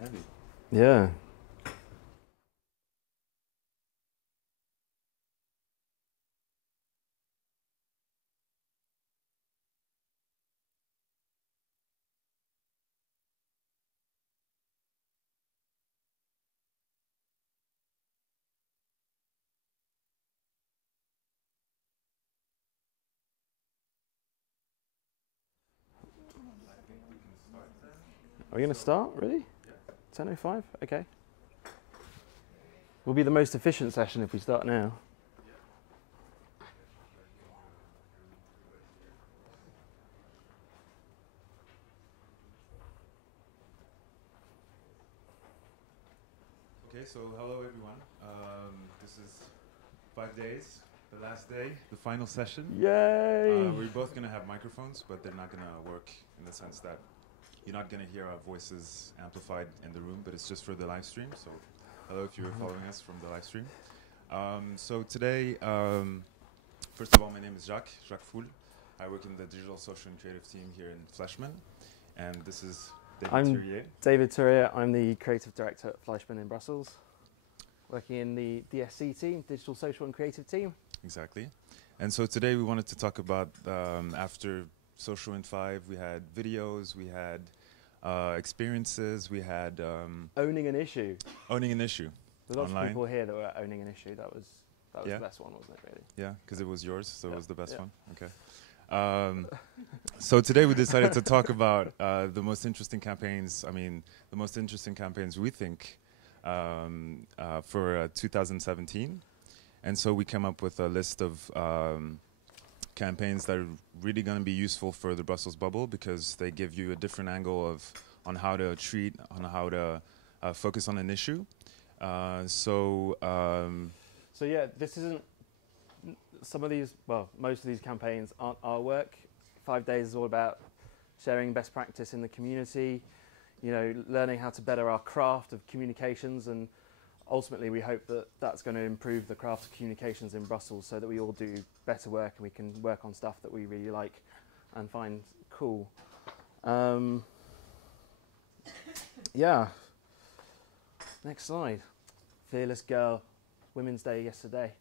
heavy. Yeah. Are we going to start, really? 10:05? Okay. Will be the most efficient session if we start now. Okay, so hello everyone. This is 5 days, the last day, the final session. Yay! We're both going to have microphones, but they're not going to work in the sense that you're not going to hear our voices amplified in the room, but it's just for the live stream. So hello if you're following us from the live stream. So today, first of all, my name is Jacques Foul. I work in the digital, social, and creative team here in Fleshman. And this is David Thurier. David Thurier. I'm the creative director at Fleischmann in Brussels, working in the DSC team, digital, social, and creative team. Exactly. And so today we wanted to talk about, after Social in 5, we had videos, we had experiences, we had... owning an issue. Owning an issue. There's lots online. of people here that were owning an issue. That was Yeah. the best one, wasn't it, really? Yeah, because it was yours, so Yeah. it was the best Yeah. one. Okay. So today we decided to talk about the most interesting campaigns, the most interesting campaigns we think for 2017. And so we came up with a list of campaigns that are really going to be useful for the Brussels bubble because they give you a different angle on how to treat, on how to focus on an issue. So yeah, this isn't some of these. Well, most of these campaigns aren't our work. 5 days is all about sharing best practice in the community. You know, learning how to better our craft of communications, and ultimately we hope that that's going to improve the craft of communications in Brussels, so that we all do better work and we can work on stuff that we really like and find cool. Yeah. Next slide. Fearless Girl, Women's Day yesterday.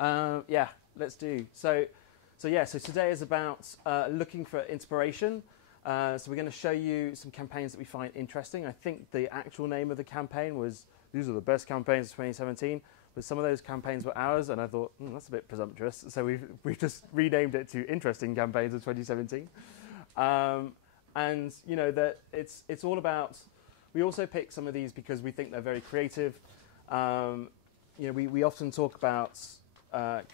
Yeah, let's do. So today is about looking for inspiration. So we're going to show you some campaigns that we find interesting. I think the actual name of the campaign was, these are the best campaigns of 2017, but some of those campaigns were ours, and I thought, that's a bit presumptuous. So we've just renamed it to Interesting Campaigns of 2017. And you know that it's all about. We also pick some of these because we think they're very creative. You know, we often talk about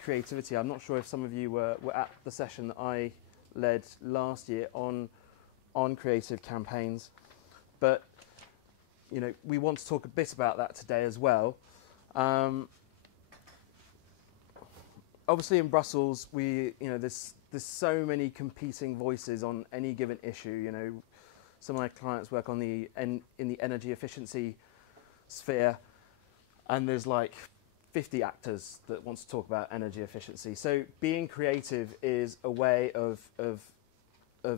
creativity. I'm not sure if some of you were at the session that I led last year on creative campaigns, but you know, we want to talk a bit about that today as well. Obviously, in Brussels, there's so many competing voices on any given issue. You know, some of my clients work on in the energy efficiency sphere, and there's like 50 actors that want to talk about energy efficiency. So being creative is a way of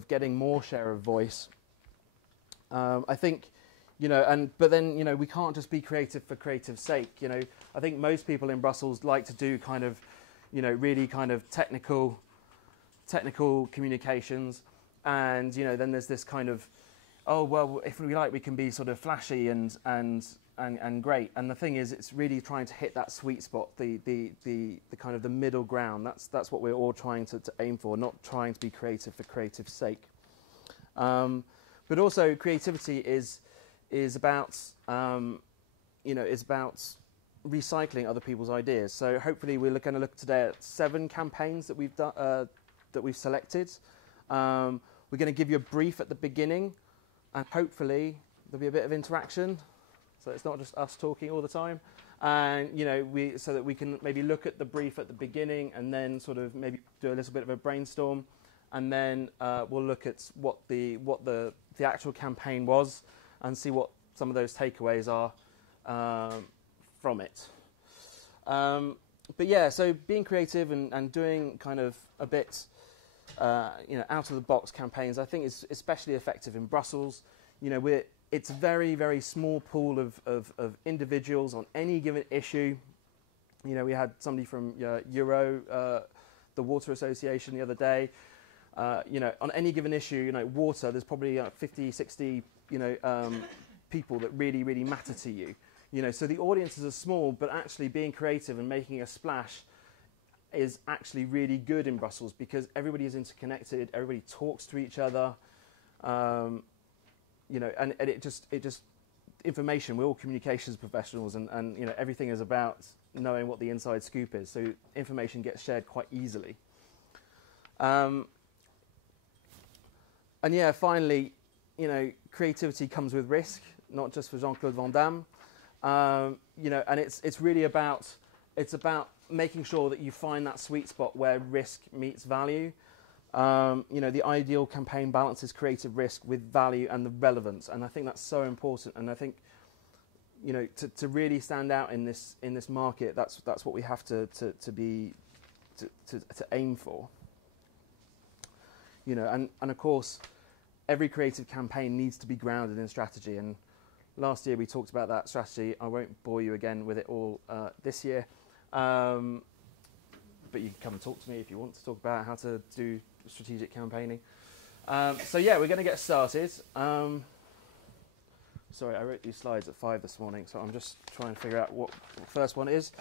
getting more share of voice. I think, you know, but then, you know, we can't just be creative for creative's sake. You know, I think most people in Brussels like to do kind of, you know, really kind of technical communications, and you know, then there's this kind of, oh well, if we like, we can be sort of flashy and great. And the thing is, it's really trying to hit that sweet spot, the kind of the middle ground. That's what we're all trying to aim for, not trying to be creative for creative's sake. But also, creativity is about you know, is about recycling other people's ideas. So hopefully, we're going to look today at 7 campaigns that we've done, that we've selected. We're going to give you a brief at the beginning, and hopefully there'll be a bit of interaction. So it's not just us talking all the time, and you know, so that we can maybe look at the brief at the beginning, and then sort of maybe do a little bit of a brainstorm, and then we'll look at what the actual campaign was, and see what some of those takeaways are from it. But yeah, so being creative and doing kind of a bit, you know, out of the box campaigns, I think is especially effective in Brussels. You know, it's a very, very small pool of individuals on any given issue. You know, we had somebody from Euro, the Water Association the other day. You know, on any given issue, you know, water, there's probably 50, 60, you know, people that really, really matter to you. You know, so the audiences are small, but actually being creative and making a splash is actually really good in Brussels because everybody is interconnected, everybody talks to each other, you know, and it just information. We're all communications professionals, and you know, everything is about knowing what the inside scoop is. So information gets shared quite easily. And yeah, finally, you know, creativity comes with risk, not just for Jean-Claude Van Damme. You know, and it's really about making sure that you find that sweet spot where risk meets value. You know, the ideal campaign balances creative risk with value and the relevance, and I think that's so important. And I think, you know, to really stand out in this market, that's what we have to aim for. You know, and of course, every creative campaign needs to be grounded in strategy. And last year we talked about that strategy. I won't bore you again with it all this year. But you can come and talk to me if you want to talk about how to do strategic campaigning. So yeah, we're going to get started. Sorry, I wrote these slides at 5 this morning, so I'm just trying to figure out what the first one is.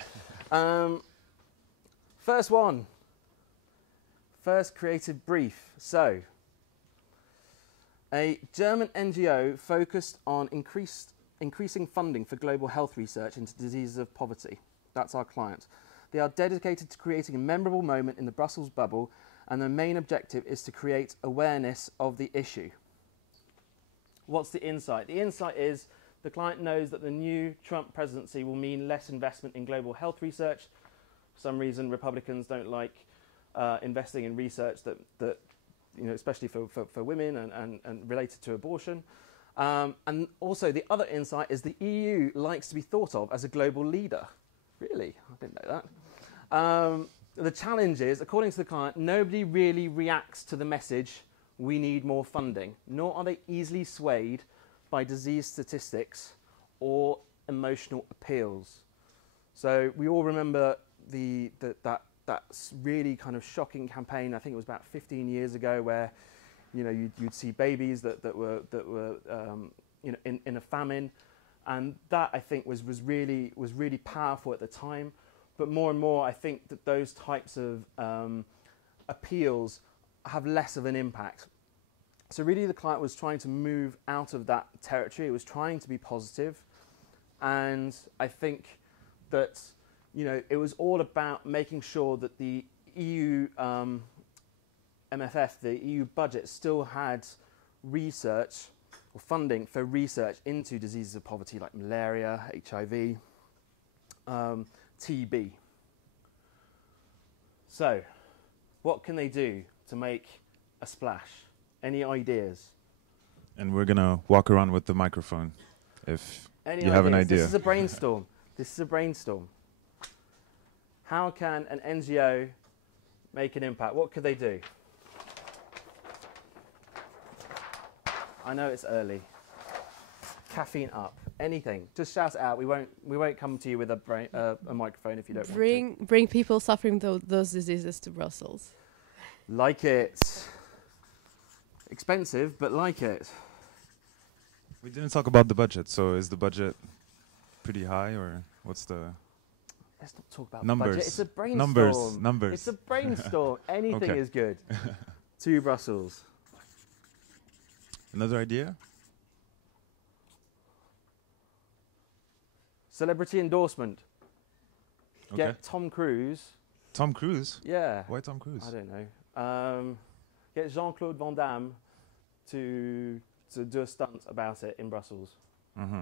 First one. First creative brief. So, a German NGO focused on increasing funding for global health research into diseases of poverty. That's our client. They are dedicated to creating a memorable moment in the Brussels bubble, and their main objective is to create awareness of the issue. What's the insight? The insight is the client knows that the new Trump presidency will mean less investment in global health research. For some reason, Republicans don't like investing in research that you know, especially for women and related to abortion. And also the other insight is the EU likes to be thought of as a global leader. Really? I didn't know that. The challenge is, according to the client, nobody really reacts to the message, we need more funding, nor are they easily swayed by disease statistics or emotional appeals. So we all remember that really kind of shocking campaign, I think it was about 15 years ago, where, you know, you'd see babies that were you know, in a famine. And that, I think, was really powerful at the time. But more and more, I think that those types of appeals have less of an impact. So really, the client was trying to move out of that territory. It was trying to be positive. And I think that, you know, it was all about making sure that the EU MFF, the EU budget, still had research or funding for research into diseases of poverty like malaria, HIV, TB. So, what can they do to make a splash? Any ideas? And we're going to walk around with the microphone if you have an idea. This is a brainstorm. This is a brainstorm. How can an NGO make an impact? What could they do? I know it's early. Caffeine up. Anything. Just shout it out. We won't come to you with a microphone if you don't want to. Bring people suffering those diseases to Brussels. Like it. Expensive, but like it. We didn't talk about the budget. So is the budget pretty high, or what's the... Let's not talk about numbers. The budget. It's a brainstorm. Numbers. It's a brainstorm. Anything Okay. is good. To Brussels. Another idea? Celebrity endorsement. Okay. Get Tom Cruise. Tom Cruise? Yeah. Why Tom Cruise? I don't know. Get Jean-Claude Van Damme to do a stunt about it in Brussels. Mm-hmm.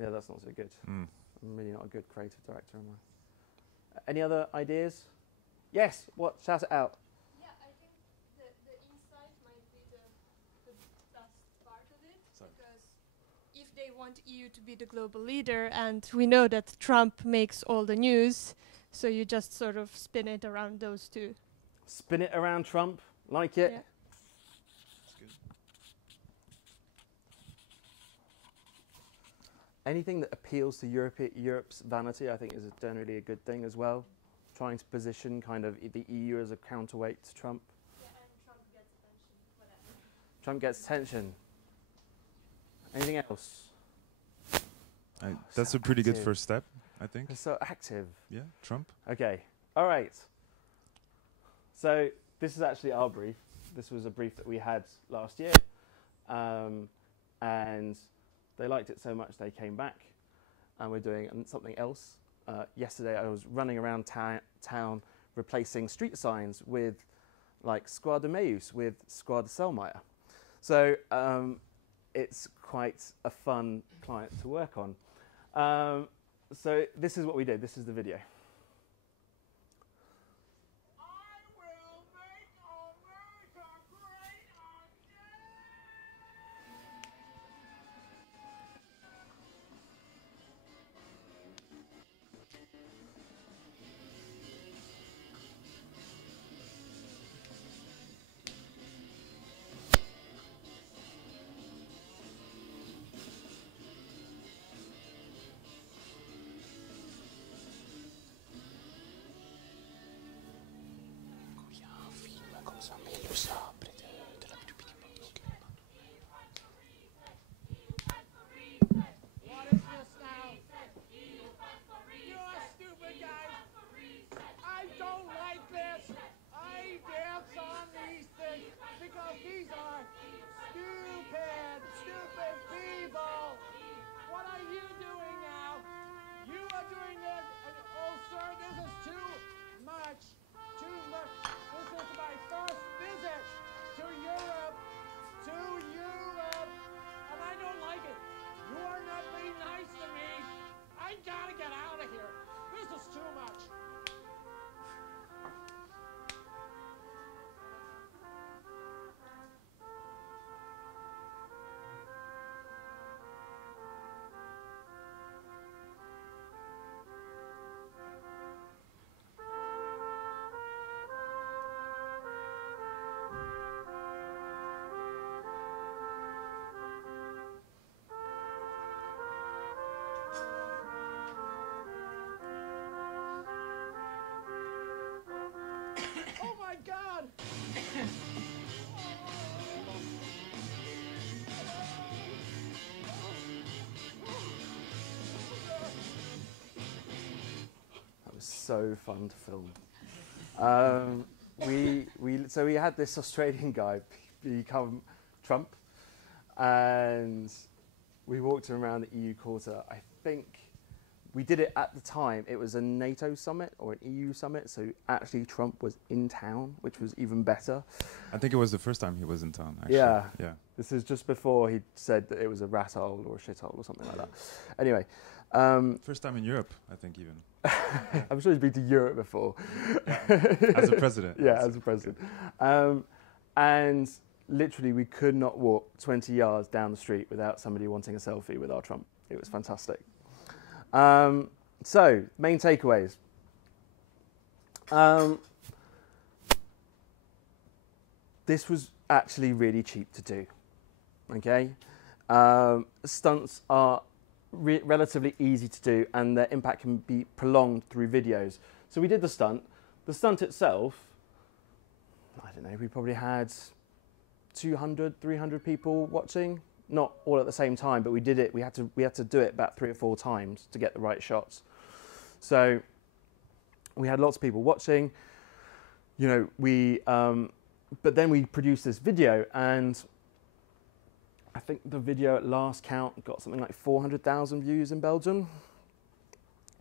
Yeah, that's not so good. Mm. I'm really not a good creative director, am I? Any other ideas? Yes. What? Shout it out. Yeah, I think the insight might be the best part of it, because if they want EU to be the global leader, and we know that Trump makes all the news, so you just sort of spin it around those two. Spin it around Trump. Like it. Yeah. That's good. anything that appeals to Europe's vanity, I think, is generally a good thing as well. Trying to position kind of the EU as a counterweight to Trump. Yeah, and Trump gets attention, whatever. Trump gets attention. Anything else? That's so a pretty good active. first step, I think. They're so active. Yeah, Trump. Okay. All right. So this is actually our brief. This was a brief that we had last year. And they liked it so much they came back. And we're doing something else. Yesterday I was running around town replacing street signs with like Square de Meus with Square de Selmayr. So it's quite a fun client to work on. So this is what we did. This is the video. So fun to film. So we had this Australian guy become Trump, and we walked him around the EU quarter. I think we did it at the time. It was a NATO summit or an EU summit, so actually Trump was in town, which was even better. I think it was the first time he was in town, actually. Yeah. Yeah. This is just before he said that it was a rat hole or a shithole or something like that. Anyway. First time in Europe, I think, even. I'm sure he's been to Europe before. As a president. Yeah, as a president. And literally, we could not walk 20 yards down the street without somebody wanting a selfie with our Trump. It was fantastic. So, main takeaways. This was actually really cheap to do. Okay? Stunts are relatively easy to do, and their impact can be prolonged through videos. So we did the stunt. The stunt itself, I don't know, we probably had 200, 300 people watching. Not all at the same time, but we did it. We had to do it about 3 or 4 times to get the right shots. So we had lots of people watching. You know, but then we produced this video, and I think the video at last count got something like 400,000 views in Belgium,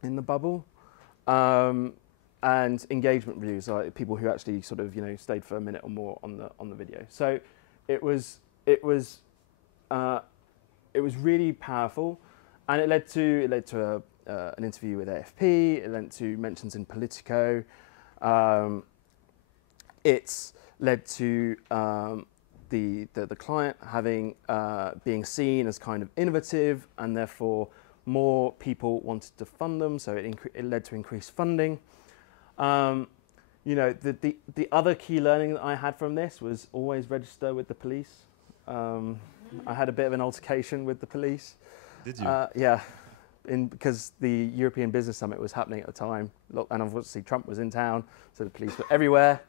in the bubble, and engagement views, like people who actually sort of stayed for a minute or more on the video. So it was really powerful, and it led to an interview with AFP. It led to mentions in Politico. It's led to the client having being seen as kind of innovative, and therefore more people wanted to fund them. So it led to increased funding. The other key learning that I had from this was always register with the police. I had a bit of an altercation with the police. Did you? Yeah, because the European Business Summit was happening at the time, and obviously Trump was in town, so the police were everywhere.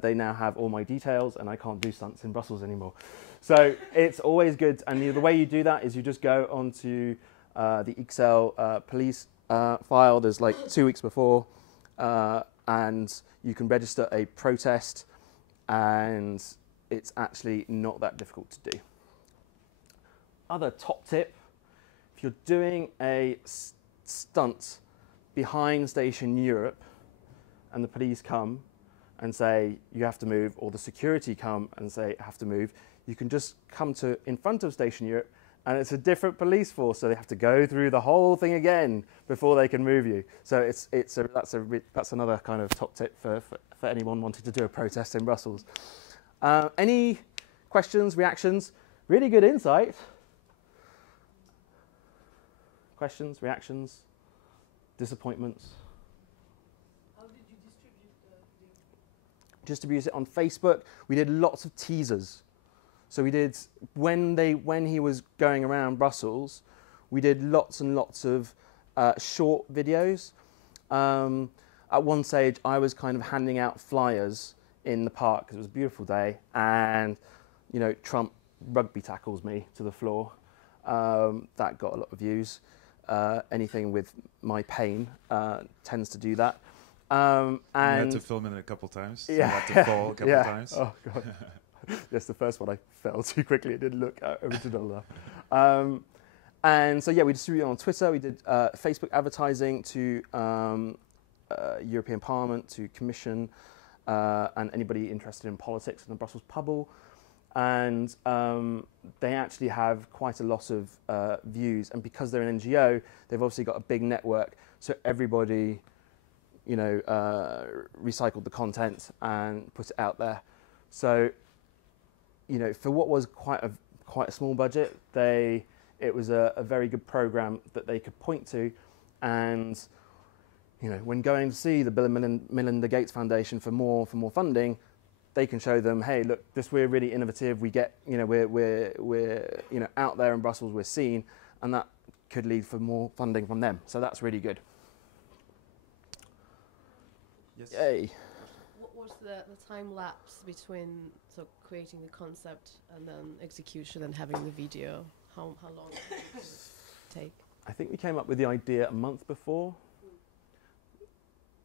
They now have all my details, and I can't do stunts in Brussels anymore. So it's always good, and the way you do that is you just go onto the Excel police file. There's like 2 weeks before, and you can register a protest, and it's actually not that difficult to do. Other top tip, if you're doing a stunt behind Station Europe and the police come and say you have to move, or the security come and say have to move, you can just come to in front of Station Europe and it's a different police force, so they have to go through the whole thing again before they can move you. So that's another kind of top tip for anyone wanting to do a protest in Brussels. Any questions, reactions? Really good insight. Questions, reactions, disappointments? How did you distribute the link? Distribute it on Facebook. We did lots of teasers. So we did, when he was going around Brussels, we did lots and lots of short videos. At one stage, I was kind of handing out flyers in the park because it was a beautiful day, and Trump rugby tackles me to the floor. That got a lot of views. Anything with my pain tends to do that. And you had to film it a couple times. Yeah, you had to fall a couple times. Oh God. Yes, the first one I fell too quickly. It didn't look original enough. And so yeah, we distributed it on Twitter. We did Facebook advertising to European Parliament, to Commission, and anybody interested in politics in the Brussels Pubble. And they actually have quite a lot of views, and because they're an NGO, they've obviously got a big network, so everybody recycled the content and put it out there. So for what was quite a small budget, it was a very good program that they could point to. And when going to see the Bill and Melinda Gates Foundation for more funding, they can show them, hey, look, we're really innovative. We get, we're out there in Brussels, we're seen, and that could lead for more funding from them. So that's really good. Yes. Yay. What was the time lapse between creating the concept and then execution and having the video? How long did it take? I think we came up with the idea a month before.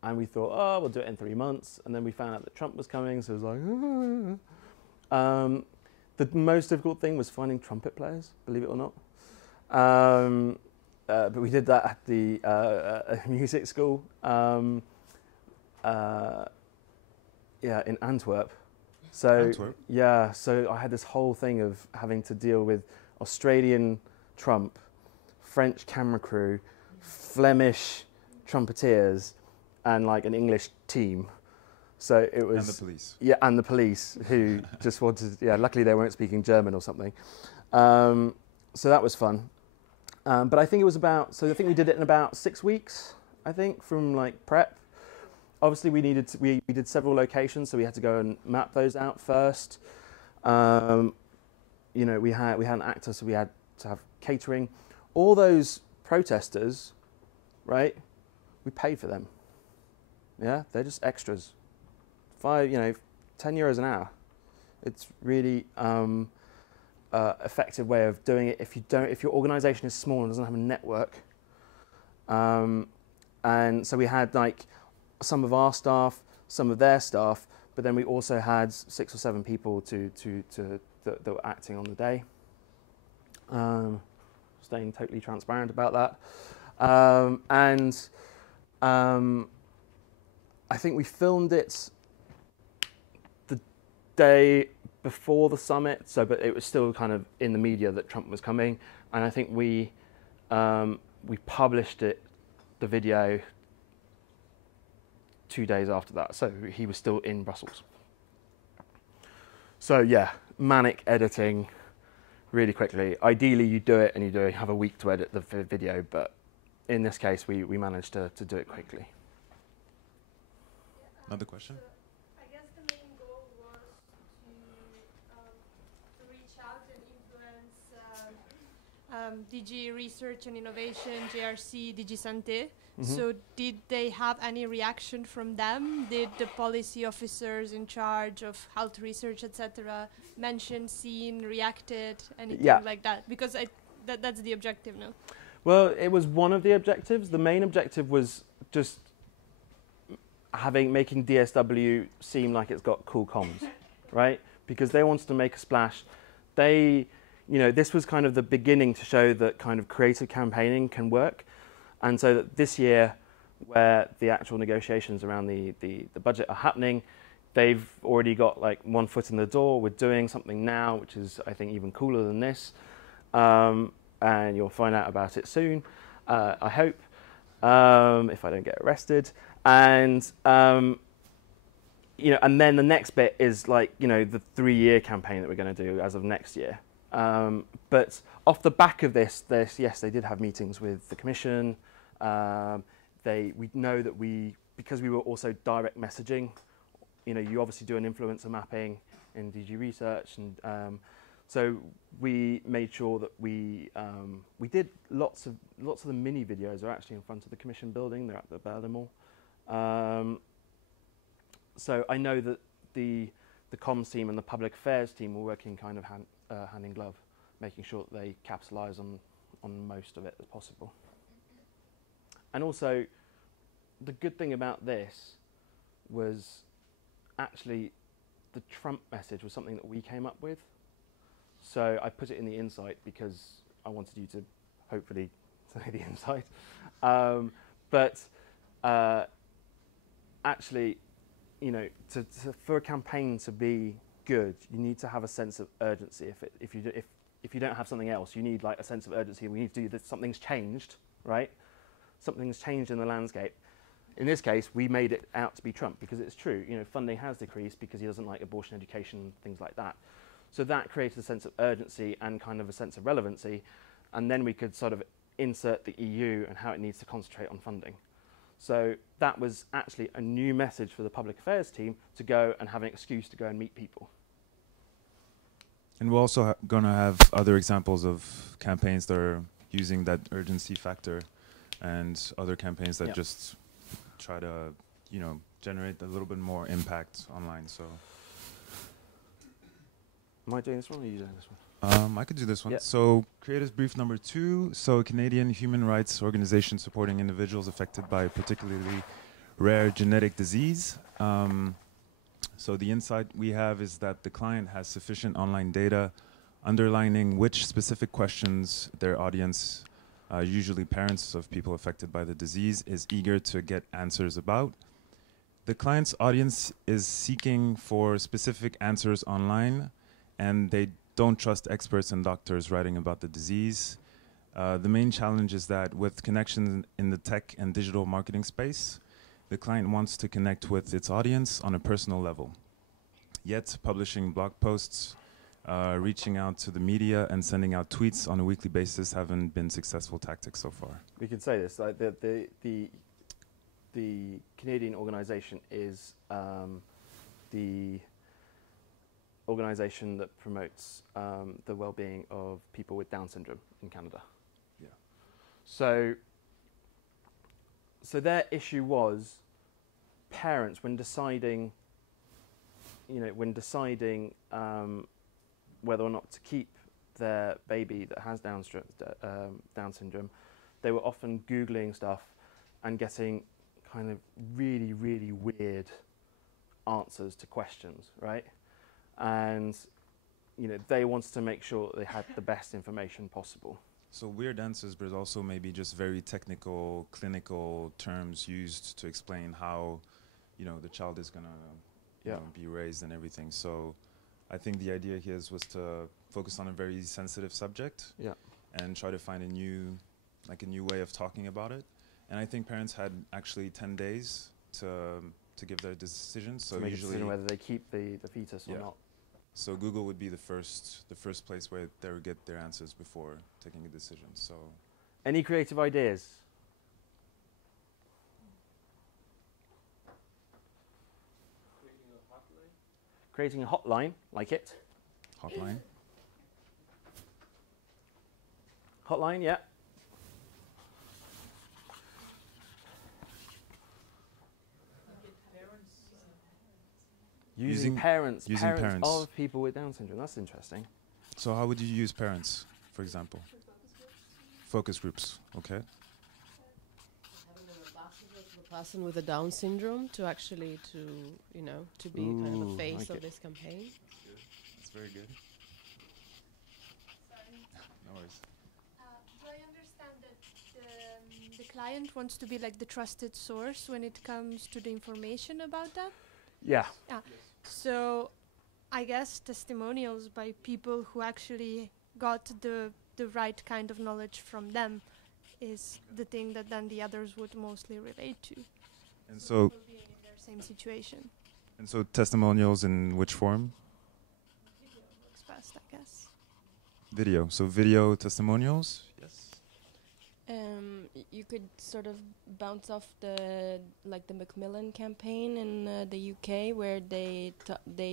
And we thought, oh, we'll do it in 3 months. And then we found out that Trump was coming, so it was like, The most difficult thing was finding trumpet players, believe it or not. But we did that at the music school, in Antwerp. So, Antwerp? Yeah, so I had this whole thing of having to deal with Australian Trump, French camera crew, Flemish trumpeteers, and like an English team. So it was... And the police. Yeah, and the police who just wanted... Yeah, luckily they weren't speaking German or something. So that was fun. But I think it was about... So I think we did it in about 6 weeks, I think, from like prep. Obviously we needed to, we did several locations, so we had to go and map those out first. We had an actor, so we had to have catering. All those protesters, right, we paid for them. Yeah, they're just extras. 10 euros an hour. It's really effective way of doing it. If your organisation is small and doesn't have a network, and so we had like some of our staff, some of their staff, but then we also had 6 or 7 people that were acting on the day. Staying totally transparent about that, I think we filmed it the day before the summit, but it was still kind of in the media that Trump was coming, and I think we published the video 2 days after that, so he was still in Brussels. So yeah, manic editing really quickly. Ideally you do it and you have a week to edit the video, but in this case we managed to do it quickly. Another question? I guess the main goal was to reach out and influence DG Research and Innovation, JRC, DG Santé. Mhm. So did they have any reaction from them? Did the policy officers in charge of health research, etc., mention, seen, reacted, anything Yeah. like that? Because that's the objective now. Well, it was one of the objectives. The main objective was just making DSW seem like it's got cool comms, right? Because they wanted to make a splash. This was kind of the beginning to show that kind of creative campaigning can work. And so that this year, where the actual negotiations around the budget are happening, they've already got like one foot in the door. We're doing something now, which is, I think, even cooler than this. And you'll find out about it soon, I hope, if I don't get arrested. And, and then the next bit is like, the 3-year campaign that we're going to do as of next year. But off the back of this, yes, they did have meetings with the Commission. We know that because we were also direct messaging, you obviously do an influencer mapping in DG Research, and so we made sure that we did lots of the mini videos are actually in front of the Commission building. They're at the Berlin Mall. So I know that the comms team and the public affairs team were working kind of hand in glove, making sure that they capitalise on most of it as possible. And also, the good thing about this was actually the Trump message was something that we came up with. So I put it in the insight because I wanted you to hopefully say the insight. Actually, for a campaign to be good, you need to have a sense of urgency. If you don't have something else, you need like a sense of urgency. We need to do this. Something's changed, right? Something's changed in the landscape. In this case, we made it out to be Trump because it's true. Funding has decreased because he doesn't like abortion education, things like that. So that created a sense of urgency and kind of a sense of relevancy. And then we could sort of insert the EU and how it needs to concentrate on funding. So that was actually a new message for the public affairs team to go and have an excuse to go and meet people. And we're also going to have other examples of campaigns that are using that urgency factor, and other campaigns that just try to, generate a little bit more impact online. So, am I doing this one or are you doing this one? I could do this one. Yep. So, creative brief number 2. So, Canadian human rights organization supporting individuals affected by a particularly rare genetic disease. So, the insight we have is that the client has sufficient online data underlining which specific questions their audience, usually parents of people affected by the disease, is eager to get answers about. The client's audience is seeking for specific answers online, and they don't trust experts and doctors writing about the disease. The main challenge is that with connections in the tech and digital marketing space, the client wants to connect with its audience on a personal level. Yet, publishing blog posts, reaching out to the media and sending out tweets on a weekly basis haven't been successful tactics so far. We could say this, like the Canadian organisation is the organisation that promotes the well-being of people with Down syndrome in Canada. Yeah. So their issue was parents when deciding, whether or not to keep their baby that has Down syndrome, they were often Googling stuff and getting kind of really, really weird answers to questions, right? And, they wanted to make sure that they had the best information possible. So weird answers, but also maybe just very technical, clinical terms used to explain how, the child is going to be raised and everything. So I think the idea here was to focus on a very sensitive subject and try to find a new way of talking about it. And I think parents had actually 10 days to give their decisions. So to make usually a decision whether they keep the fetus or not. So Google would be the first place where they would get their answers before taking a decision. So, any creative ideas? Creating a hotline, like it. hotline. Hotline, yeah. Using parents of people with Down syndrome. That's interesting. So how would you use parents, for example? Focus groups, okay. Having an ambassador for the person with the Down syndrome to actually to be kind of the face of this campaign. That's very good. Sorry. No worries. Do I understand that the client wants to be like the trusted source when it comes to the information about that? Yeah. So I guess testimonials by people who actually got the right kind of knowledge from them is the thing that then the others would mostly relate to. And so People being in their same situation. And so testimonials in which form? Video works best, I guess. Video. So video testimonials? Yes. You could sort of bounce off the Macmillan campaign in the UK, where they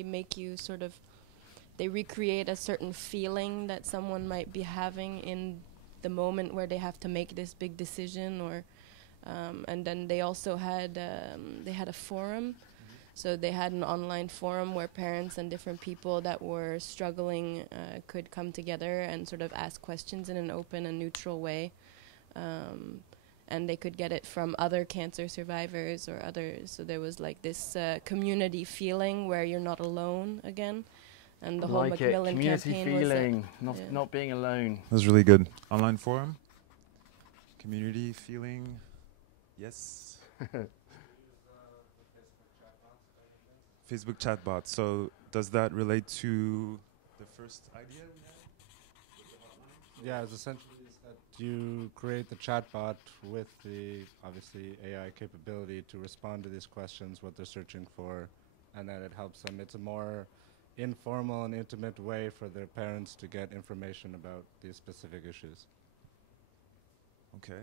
make you sort of, they recreate a certain feeling that someone might be having in the moment where they have to make this big decision, or and then they also had they had a forum. So they had an online forum where parents and different people that were struggling could come together and sort of ask questions in an open and neutral way. And they could get it from other cancer survivors or others. So there was like this community feeling where you're not alone again. And the whole Macmillan community campaign feeling, was not being alone. That was really good. Online forum? Community feeling? Yes. Facebook chatbot. So does that relate to the first idea we had? Yeah, it's essentially is that you create the chatbot with the obviously AI capability to respond to these questions, what they're searching for, and then it helps them. It's a more informal and intimate way for their parents to get information about these specific issues. Okay.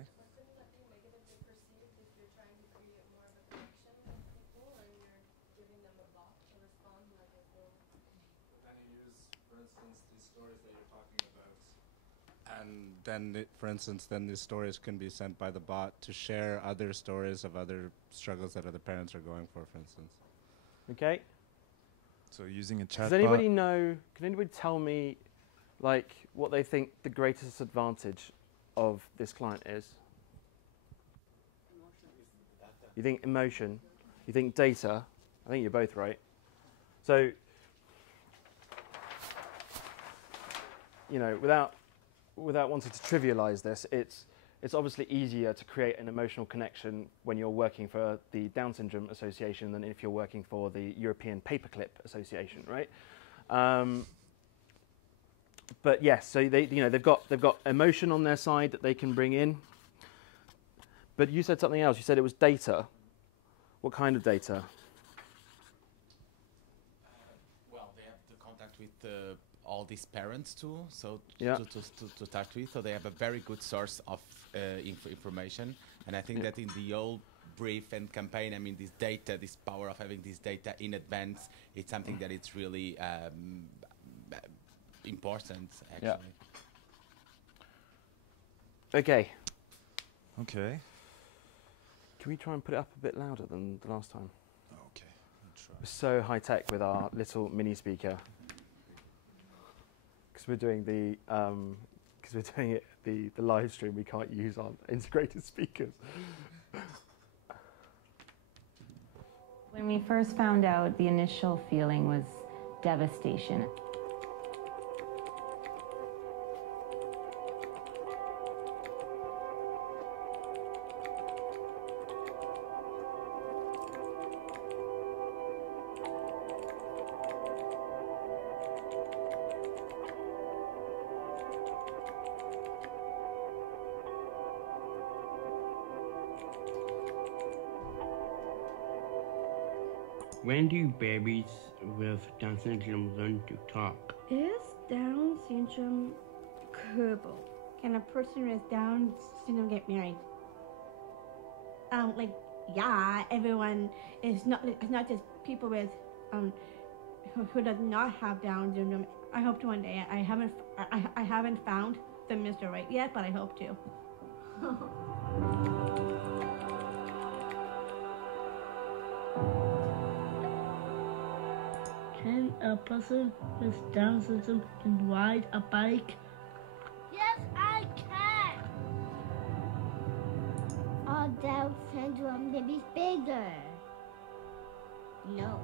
And then, for instance, then these stories can be sent by the bot to share other stories of other struggles that other parents are going for instance. Okay. So using a chatbot. Does anybody know, can anybody tell me, like, what they think the greatest advantage of this client is? You think emotion? You think data? I think you're both right. So, you know, without wanting to trivialize this, it's obviously easier to create an emotional connection when you're working for the Down Syndrome Association than if you're working for the European Paperclip Association, right? But yes, so they've got emotion on their side that they can bring in. But you said something else. You said it was data. What kind of data? Well, they have the contact with all these parents too, so yeah. to start with, so they have a very good source of information. And I think that in the old brief and campaign, I mean, this data, this power of having this data in advance, it's something that it's really important, actually. Yeah. Okay. Okay. Can we try and put it up a bit louder than the last time? Okay. I'll try. We're so high tech with our little mini speaker. Because we're doing the live stream, we can't use our integrated speakers. When we first found out, the initial feeling was devastation. When do babies with Down syndrome learn to talk? Is Down syndrome curable? Can a person with Down syndrome get married? Yeah, everyone is not. It's not just people with who does not have Down syndrome. I hope to one day. I haven't found semester right yet, but I hope to. Can a person with Down syndrome ride a bike? Yes, I can. All Down syndrome babies bigger. No.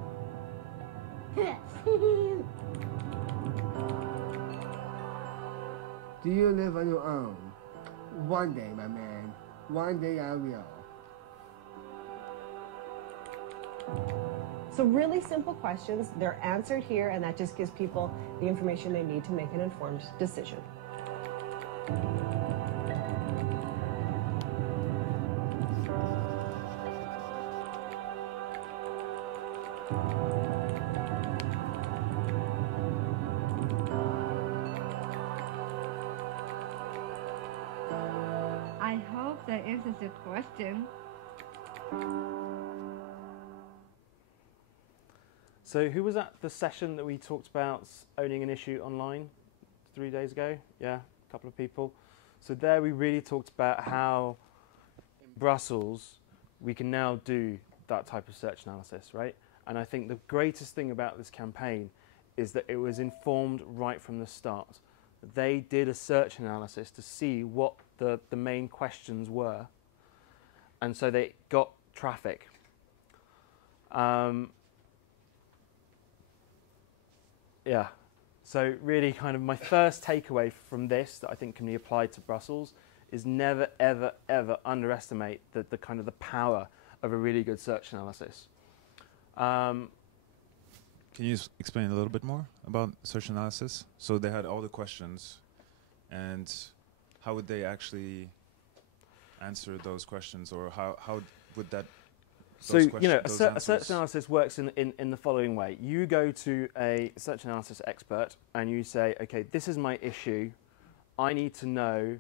Do you live on your own? One day, my man. One day I will. So really simple questions, they're answered here, and that just gives people the information they need to make an informed decision. I hope that answers your question. So who was at the session that we talked about owning an issue online 3 days ago? Yeah, a couple of people. So there we really talked about how in Brussels we can now do that type of search analysis, right? And I think the greatest thing about this campaign is that it was informed right from the start. They did a search analysis to see what the main questions were, and so they got traffic. Yeah, so really kind of my first takeaway from this that I think can be applied to Brussels is never, ever, ever underestimate the kind of the power of a really good search analysis. Can you explain a little bit more about search analysis? So they had all the questions, and how would they actually answer those questions, or how would that? So, you know, a search analysis works in the following way. You go to a search analysis expert and you say, okay, this is my issue. I need to know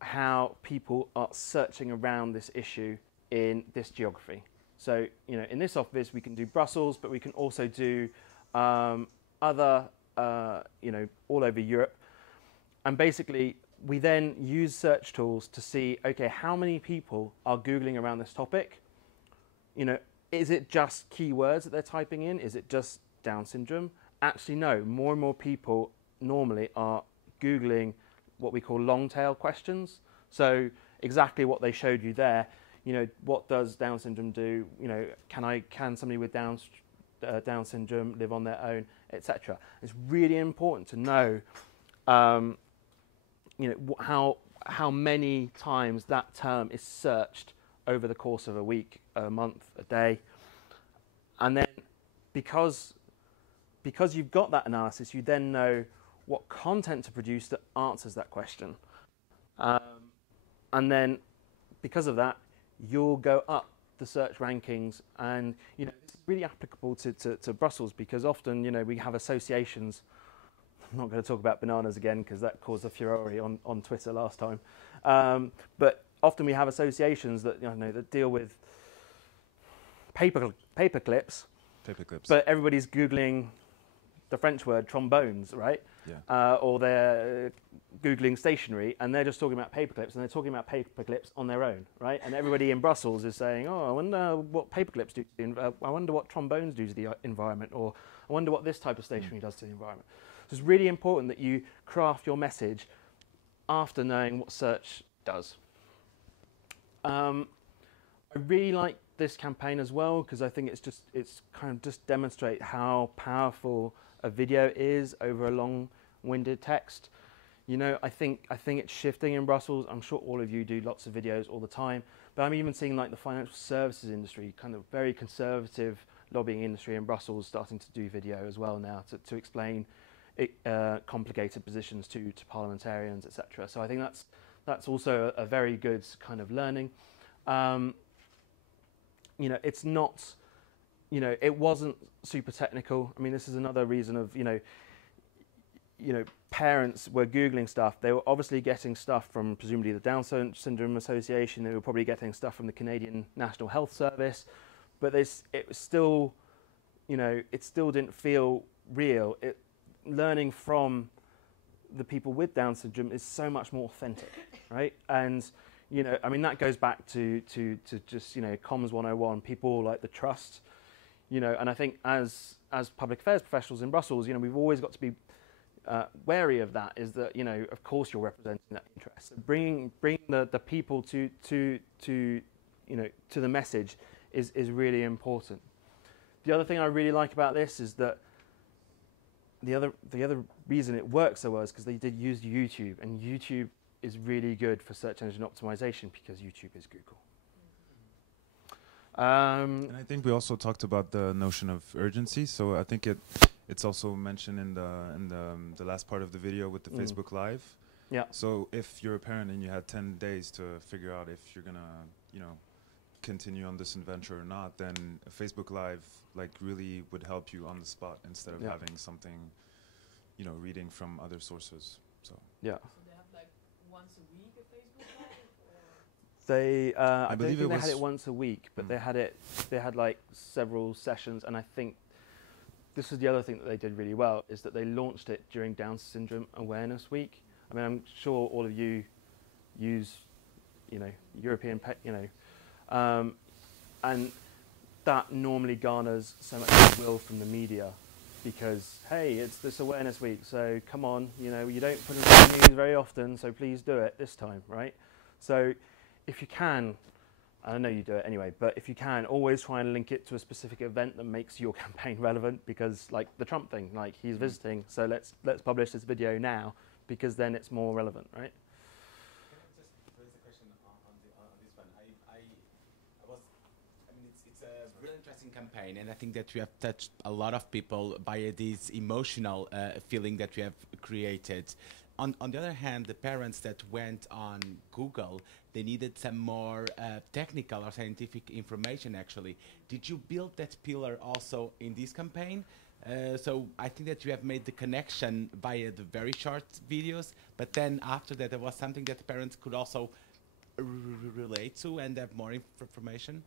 how people are searching around this issue in this geography. So, you know, in this office, we can do Brussels, but we can also do other, you know, all over Europe. And basically, we then use search tools to see, okay, how many people are Googling around this topic? You know, is it just keywords that they're typing in? Is it just Down syndrome? Actually, no. More and more people normally are Googling what we call long tail questions. So exactly what they showed you there. You know, what does Down syndrome do? You know, can somebody with Down syndrome live on their own, etc. It's really important to know, you know, how many times that term is searched over the course of a week, a month, a day. And then because you've got that analysis, you then know what content to produce that answers that question. And then because of that, you'll go up the search rankings. And, you know, it's really applicable to Brussels, because often, you know, we have associations. I'm not going to talk about bananas again because that caused a furore on Twitter last time. But often we have associations that, you know, that deal with paper clips. But everybody's Googling the French word trombones, right? Yeah. Or they're Googling stationery, and they're just talking about paper clips, and they're talking about paper clips on their own, right? And everybody in Brussels is saying, oh, I wonder what paper clips do. I wonder what trombones do to the environment, or I wonder what this type of stationery does to the environment. So it's really important that you craft your message after knowing what search does. I really like this campaign as well, because I think it's kind of just demonstrate how powerful a video is over a long-winded text. You know, I think it's shifting in Brussels. I'm sure all of you do lots of videos all the time, but I'm even seeing like the financial services industry, kind of very conservative lobbying industry in Brussels, starting to do video as well now to explain complicated positions to parliamentarians, etc. So I think that's also a very good kind of learning. You know, it's not, you know, it wasn't super technical. I mean, this is another reason of, you know, parents were Googling stuff. They were obviously getting stuff from presumably the Down Syndrome Association. They were probably getting stuff from the Canadian National Health Service, but it was still, you know, it still didn't feel real. Learning from the people with Down syndrome is so much more authentic, right? And you know, I mean, that goes back to just, you know, comms 101, people like the trust, you know, and I think as public affairs professionals in Brussels, you know, we've always got to be wary of that, is that, you know, of course you're representing that interest. So bringing the people to you know, to the message is really important. The other thing I really like about this is that the other reason it works so well is because they did use YouTube, and YouTube is really good for search engine optimization because YouTube is Google. And I think we also talked about the notion of urgency. So I think it's also mentioned in the last part of the video with the Facebook Live. Yeah. So if you're a parent and you had 10 days to figure out if you're gonna, you know, continue on this adventure or not, then a Facebook Live like really would help you on the spot instead of having something, you know, reading from other sources. So yeah. So they have like once a week a Facebook Live? They, I don't believe think it they had was it once a week, but they had like several sessions, and I think this is the other thing that they did really well, is that they launched it during Down Syndrome Awareness Week. I mean, I'm sure all of you use, you know, European, you know, and that normally garners so much goodwill from the media because, hey, it's this awareness week, so come on, you know, you don't put it in the news very often, so please do it this time, right? So if you can, I know you do it anyway, but if you can, always try and link it to a specific event that makes your campaign relevant, because like the Trump thing, like he's visiting, so let's publish this video now, because then it's more relevant, right? It's a really interesting campaign, and I think that we have touched a lot of people by this emotional feeling that we have created. On the other hand, the parents that went on Google, they needed some more technical or scientific information, actually. Did you build that pillar also in this campaign? So I think that you have made the connection via the very short videos, but then after that there was something that the parents could also relate to and have more information?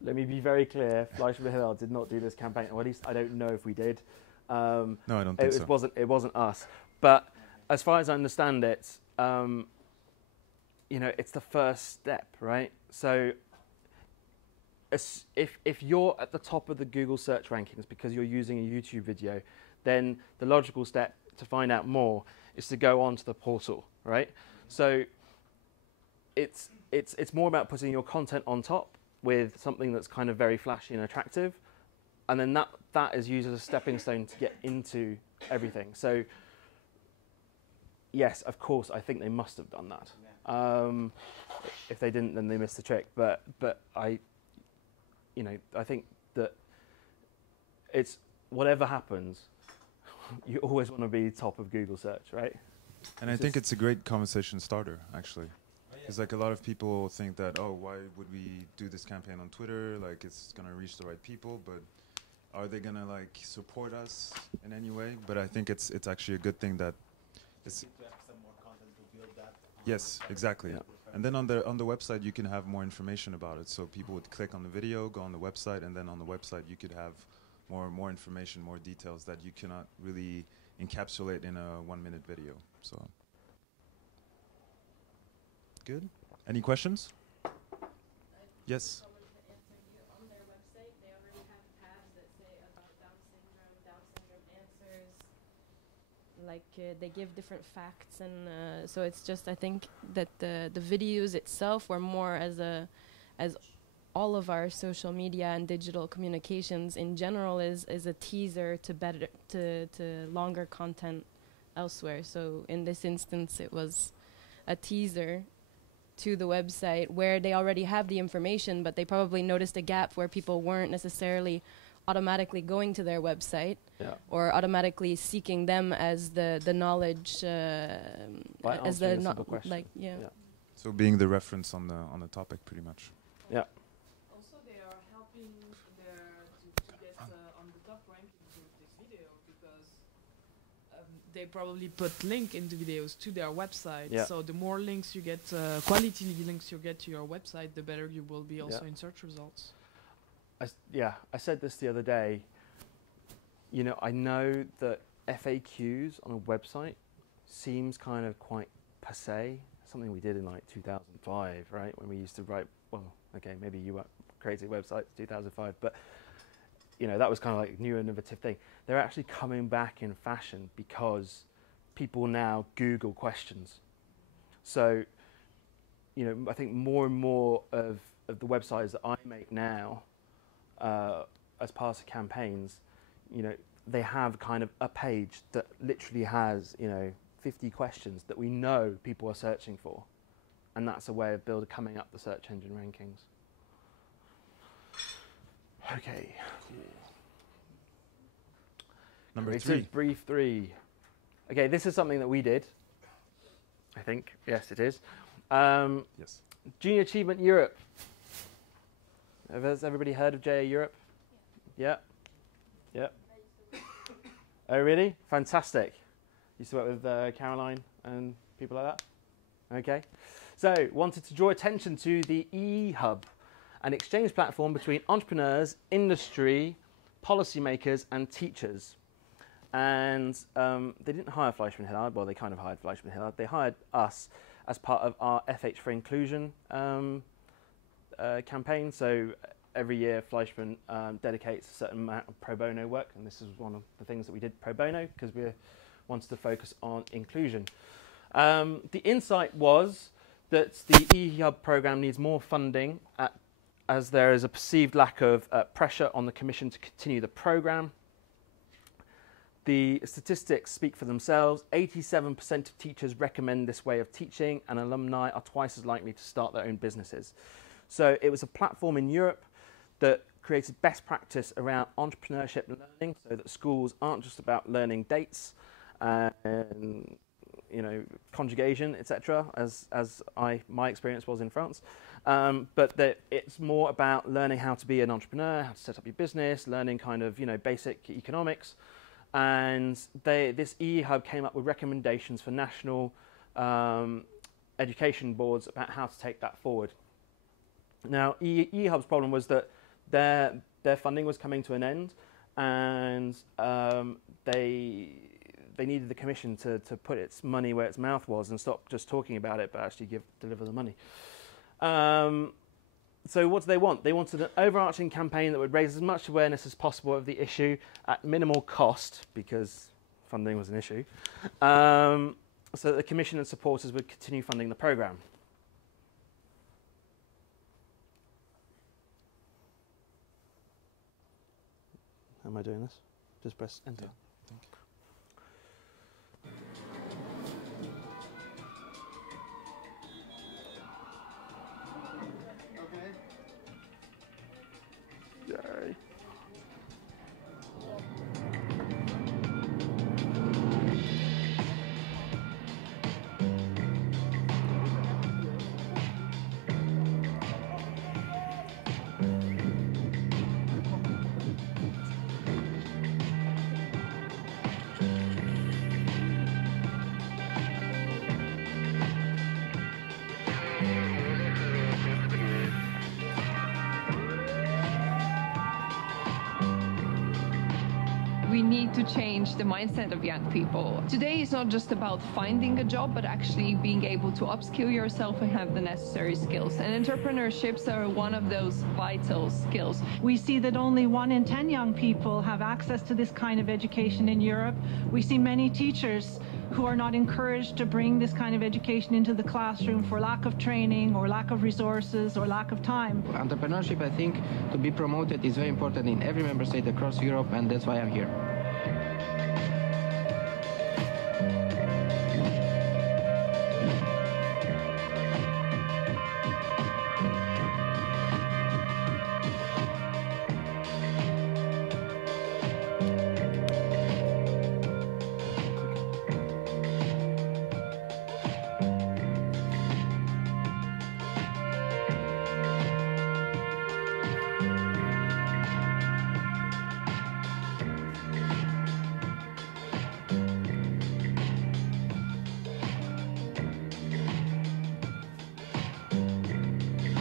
Let me be very clear, FleishmanHillard did not do this campaign, or at least I don't know if we did. No, I don't think so. It wasn't us. But as far as I understand it, you know, it's the first step, right? So if you're at the top of the Google search rankings because you're using a YouTube video, then the logical step to find out more is to go onto the portal, right? So it's more about putting your content on top with something that's kind of very flashy and attractive, and then that is used as a stepping stone to get into everything. So yes, of course, I think they must have done that. Yeah. If they didn't, then they missed the trick. But I think that it's whatever happens, you always want to be top of Google search, right? And I think it's a great conversation starter, actually. Because like a lot of people think that, oh, why would we do this campaign on Twitter? Like it's gonna reach the right people, but are they gonna like support us in any way? But I think it's actually a good thing that it's. To have some more content to build that. Yes, exactly. Yeah. And then on the website you can have more information about it. So people would click on the video, go on the website, and then on the website you could have more information, more details that you cannot really encapsulate in a 1-minute video. So. Good. Any questions? Yes. On their website, they already have tabs that say about Down syndrome answers. Like they give different facts, and so it's just, I think that the videos itself were more as all of our social media and digital communications in general is a teaser to longer content elsewhere. So in this instance, it was a teaser to the website where they already have the information, but they probably noticed a gap where people weren't necessarily automatically going to their website or automatically seeking them as the knowledge as the So being the reference on the topic, pretty much. Yeah. Also, they are helping to get on the top rankings with this video because they probably put link in the videos to their website. Yeah. So the more links you get, quality links you get to your website, the better you will be also in search results. I said this the other day. You know, I know that FAQs on a website seems kind of quite passé. Something we did in like 2005, right? When we used to write, well, okay, maybe you created websites 2005, but you know, that was kind of like a new innovative thing. They're actually coming back in fashion because people now Google questions. So, you know, I think more and more of the websites that I make now, as part of campaigns, you know, they have kind of a page that literally has, you know, 50 questions that we know people are searching for. And that's a way of coming up the search engine rankings. Okay. Number Creative 3. Brief 3. Okay, this is something that we did, I think. Yes, it is. Yes. Junior Achievement Europe. Has everybody heard of JA Europe? Yeah. Yeah. Oh, really? Fantastic. Used to work with Caroline and people like that? Okay. So, wanted to draw attention to the eHub, an exchange platform between entrepreneurs, industry, policymakers, and teachers. And they didn't hire FleishmanHillard. Well, they kind of hired FleishmanHillard. They hired us as part of our FH for Inclusion campaign. So every year, Fleischman dedicates a certain amount of pro bono work, and this is one of the things that we did pro bono because we wanted to focus on inclusion. The insight was that the eHub program needs more funding as there is a perceived lack of pressure on the Commission to continue the program. The statistics speak for themselves. 87% of teachers recommend this way of teaching, and alumni are twice as likely to start their own businesses. So it was a platform in Europe that created best practice around entrepreneurship learning, so that schools aren't just about learning dates and, you know, conjugation, etc., as my experience was in France, but that it's more about learning how to be an entrepreneur, how to set up your business, learning kind of, you know, basic economics. And this eHub came up with recommendations for national education boards about how to take that forward. Now, eHub's problem was that their funding was coming to an end, and they needed the Commission to put its money where its mouth was and stop just talking about it, but actually deliver the money. So what do they want? They wanted an overarching campaign that would raise as much awareness as possible of the issue at minimal cost, because funding was an issue, so that the Commission and supporters would continue funding the programme. How am I doing this? Just press enter. Yeah, thank you. Yay. We need to change the mindset of young people. Today is not just about finding a job, but actually being able to upskill yourself and have the necessary skills. And entrepreneurships are one of those vital skills. We see that only 1 in 10 young people have access to this kind of education in Europe. We see many teachers who are not encouraged to bring this kind of education into the classroom for lack of training or lack of resources or lack of time. Entrepreneurship, I think, to be promoted is very important in every member state across Europe, and that's why I'm here.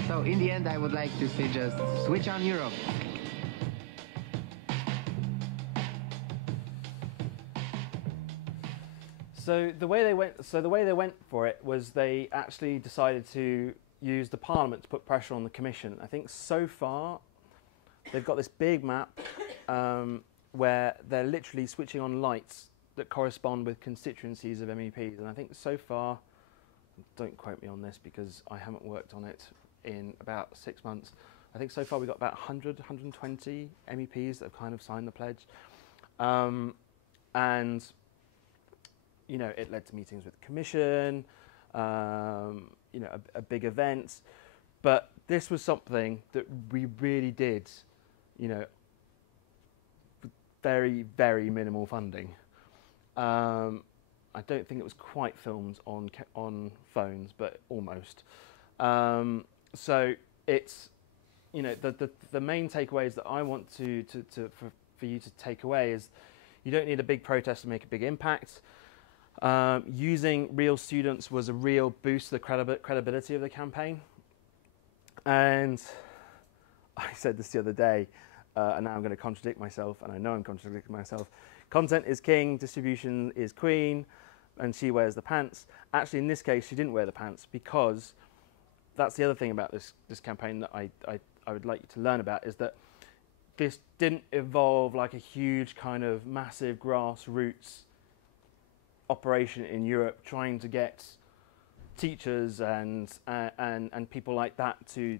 So in the end, I would like to say just switch on Europe. So the way they went for it was they actually decided to use the Parliament to put pressure on the Commission. I think so far they've got this big map where they're literally switching on lights that correspond with constituencies of MEPs, and I think so far, don't quote me on this because I haven't worked on it in about 6 months. I think so far we've got about 100, 120 MEPs that have kind of signed the pledge. And, you know, it led to meetings with the Commission, you know, a big event. But this was something that we really did, you know, with very, very minimal funding. I don't think it was quite filmed on phones, but almost. So it's, you know, the main takeaways that I want for you to take away is you don't need a big protest to make a big impact. Using real students was a real boost to the credibility of the campaign. And I said this the other day, and now I'm going to contradict myself, and I know I'm contradicting myself. Content is king, distribution is queen, and she wears the pants. Actually, in this case, she didn't wear the pants because that's the other thing about this campaign that I would like you to learn about, is that this didn't evolve like a huge kind of massive grassroots operation in Europe trying to get teachers and people like that to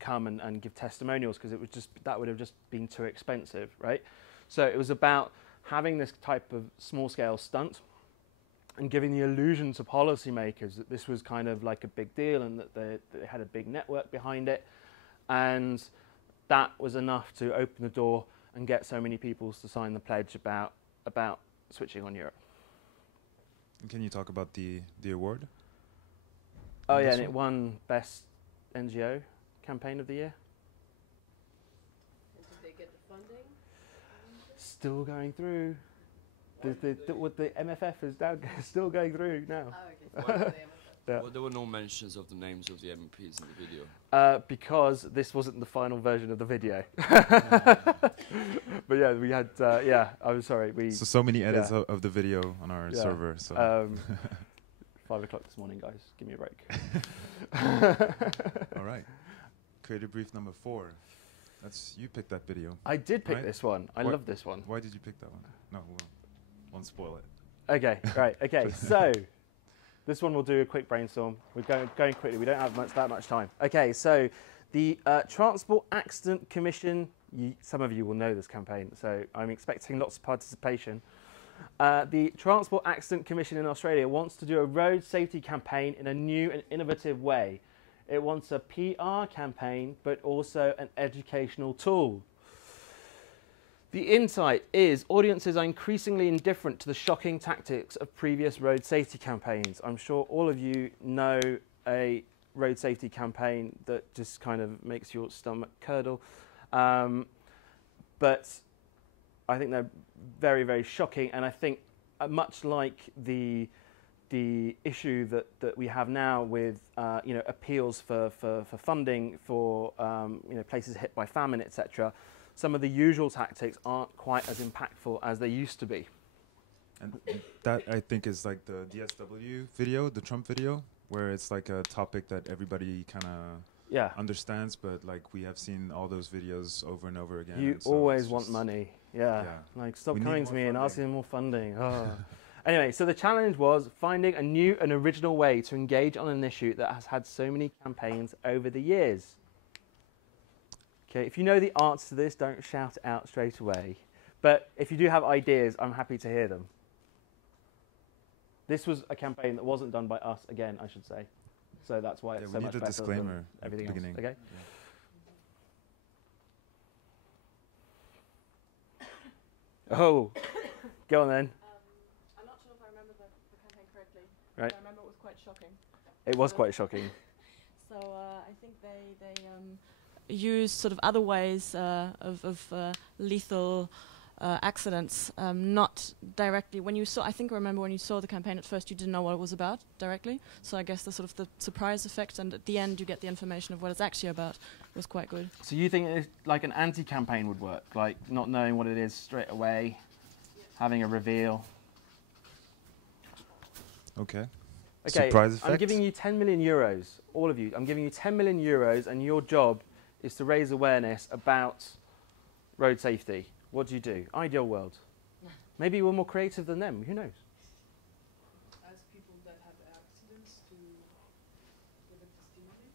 come and give testimonials, because that would have just been too expensive, right? So it was about having this type of small scale stunt and giving the illusion to policymakers that this was kind of like a big deal and that they had a big network behind it, and that was enough to open the door and get so many people to sign the pledge about switching on Europe. And can you talk about the award? Oh yeah, and it won Best NGO Campaign of the Year. And did they get the funding? Still going through. The MFF is still going through now. Oh, okay. Yeah. Well, there were no mentions of the names of the MPs in the video. Because this wasn't the final version of the video. But yeah, we had, yeah, I'm sorry. So many edits of the video on our server. So. 5 o'clock this morning, guys. Give me a break. All right. Creative brief number 4. You picked that video. I did pick this one. I love this one. Why did you pick that one? No, won't spoil it. Okay, right. Okay, so this one we'll do a quick brainstorm. We're going quickly. We don't have that much time. Okay, so the Transport Accident Commission. Some of you will know this campaign, so I'm expecting lots of participation. The Transport Accident Commission in Australia wants to do a road safety campaign in a new and innovative way. It wants a PR campaign, but also an educational tool. The insight is audiences are increasingly indifferent to the shocking tactics of previous road safety campaigns. I'm sure all of you know a road safety campaign that just kind of makes your stomach curdle. But I think they're very, very shocking, and I think much like the issue that we have now with you know, appeals for funding for you know, places hit by famine, etc., some of the usual tactics aren't quite as impactful as they used to be. And that, I think, is like the DSW video, the Trump video, where it's like a topic that everybody kind of understands, but like we have seen all those videos over and over again. You always want money. Yeah. Like, stop coming to me and asking more funding. Oh. Anyway, so the challenge was finding a new and original way to engage on an issue that has had so many campaigns over the years. Okay, if you know the answer to this, don't shout it out straight away. But if you do have ideas, I'm happy to hear them. This was a campaign that wasn't done by us, again, I should say. So that's why it's so much better than disclaimer everything at the else. beginning. Okay. Yeah. Oh, go on then. I'm not sure if I remember the campaign correctly. Right. I remember it was quite shocking. It was quite shocking. So I think they use sort of other ways of lethal accidents, not directly. When you saw, I think I remember when you saw the campaign at first, you didn't know what it was about directly. So I guess the sort of the surprise effect, and at the end you get the information of what it's actually about, was quite good. So you think like an anti-campaign would work, like not knowing what it is straight away, having a reveal? Okay. Okay, Surprise effect? I'm giving you 10 million euros, all of you. I'm giving you 10 million euros, and your job is to raise awareness about road safety. What do you do? Ideal world. Maybe we're more creative than them. Who knows? Ask people that have accidents to give a testimony.